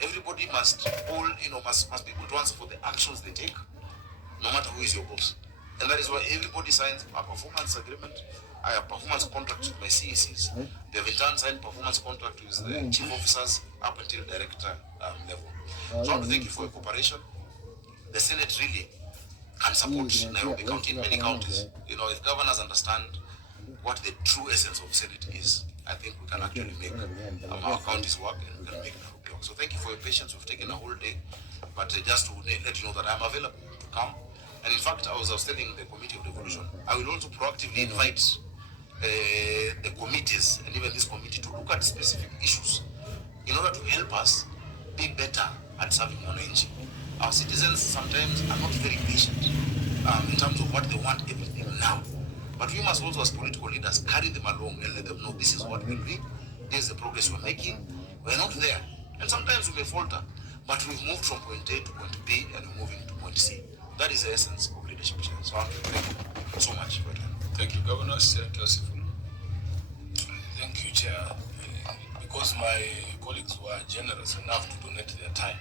Everybody must be able to answer for the actions they take, no matter who is your boss. And that is why everybody signs a performance agreement. I have performance contracts with my CECs. They have in turn signed performance contract with the chief officers up until director level. So I want to thank you for your cooperation. The Senate really can support Nairobi County in many counties. You know, if governors understand what the true essence of Senate is, I think we can actually make our counties work, and we can make Nairobi work. So thank you for your patience. We've taken a whole day, but just to let you know that I'm available to come. And in fact, I was telling the Committee of Devolution, I will also proactively invite the committees and even this committee to look at specific issues in order to help us be better at serving Wananchi. Our citizens sometimes are not very patient in terms of what they want everything now. But we must also, as political leaders, carry them along and let them know this is what we're doing, this is the progress we're making. We're not there. And sometimes we may falter, but we've moved from point A to point B and we're moving to point C. That is the essence of leadership. So thank you so much for that. Thank you, Governor. Senator Sifuna. Thank you, Chair. Because my colleagues were generous enough to donate their time.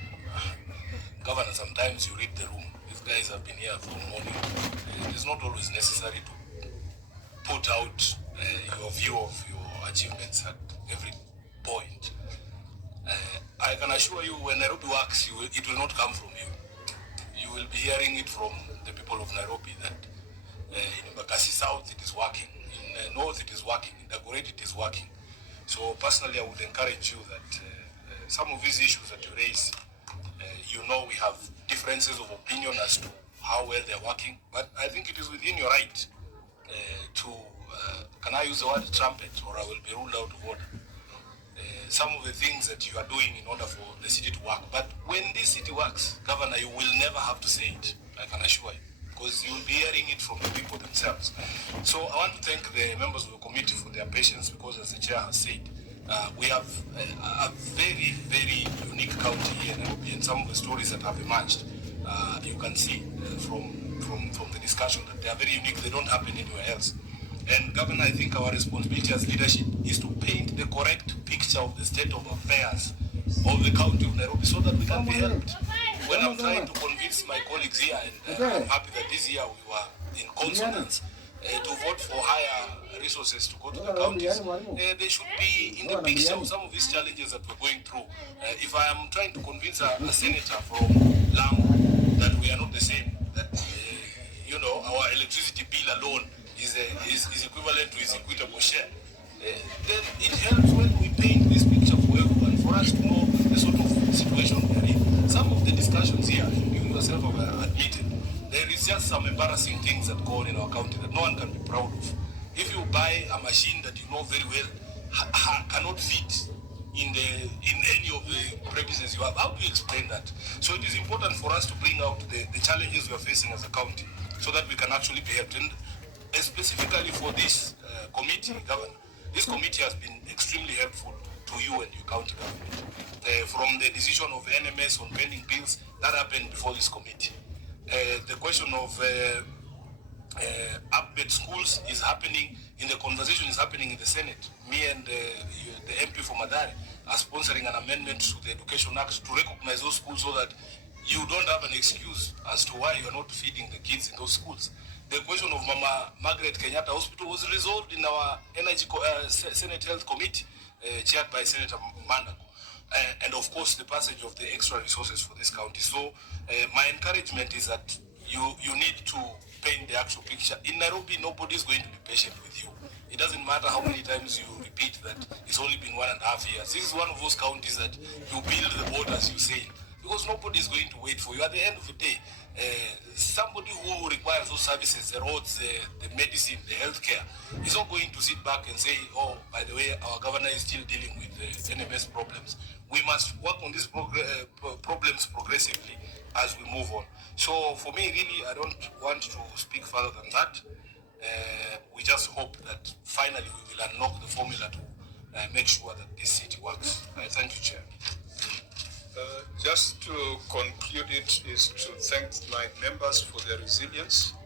Governor, sometimes you read the room. These guys have been here from morning. It is not always necessary to put out your view of your achievements at every point. I can assure you, when Nairobi works, it will not come from you. You will be hearing it from the people of Nairobi that in Bakassi South it is working, in North it is working, in Dagoretti it is working. So personally, I would encourage you that some of these issues that you raise, you know, we have differences of opinion as to how well they're working, but I think it is within your right to, can I use the word trumpet, or I will be ruled out of order, some of the things that you are doing in order for the city to work. But when this city works, Governor, you will never have to say it, I can assure you, because you will be hearing it from the people themselves. So I want to thank the members of the committee for their patience, because as the chair has said, we have a very, very unique county here in Nairobi, and some of the stories that have emerged, you can see from the discussion that they are very unique. They don't happen anywhere else. And Governor, I think our responsibility as leadership is to paint the correct picture of the state of affairs of the county of Nairobi so that we can be helped. When I'm trying to convince my colleagues here, and I'm happy that this year we were in consonance to vote for higher resources to go to the counties, they should be in the picture of some of these challenges that we're going through. If I am trying to convince a senator from Lamu that we are not the same, that you know, our electricity bill alone is equivalent to his equitable share, then it helps when we paint this picture for everyone, for us to know the sort of situation we are in. Some of the discussions here, you yourself have admitted, there is just some embarrassing things that go on in our county that no one can be proud of. If you buy a machine that you know very well cannot fit in any of the premises you have, how do you explain that? So it is important for us to bring out the challenges we are facing as a county so that we can actually be helped. And specifically for this committee, Governor, this committee has been extremely helpful to you and your county government. From the decision of NMS on pending bills, that happened before this committee. The question of upgrade schools is happening, the conversation is happening in the Senate. Me and the MP for Madari are sponsoring an amendment to the Education Act to recognize those schools so that you don't have an excuse as to why you are not feeding the kids in those schools. The question of Mama Margaret Kenyatta Hospital was resolved in our Senate Health Committee, chaired by Senator Mandako. and of course the passage of the extra resources for this county. So my encouragement is that you need to paint the actual picture. In Nairobi, nobody is going to be patient with you. It doesn't matter how many times you repeat that it's only been 1.5 years. This is one of those counties that you build the boat as you say, because nobody is going to wait for you. At the end of the day, somebody who requires those services, the roads, the medicine, the healthcare, is not going to sit back and say, oh, by the way, our governor is still dealing with NMS problems. We must work on these problems progressively as we move on. So for me, really, I don't want to speak further than that. We just hope that finally we will unlock the formula to make sure that this city works. Thank you, Chair. Just to conclude it is to thank my members for their resilience.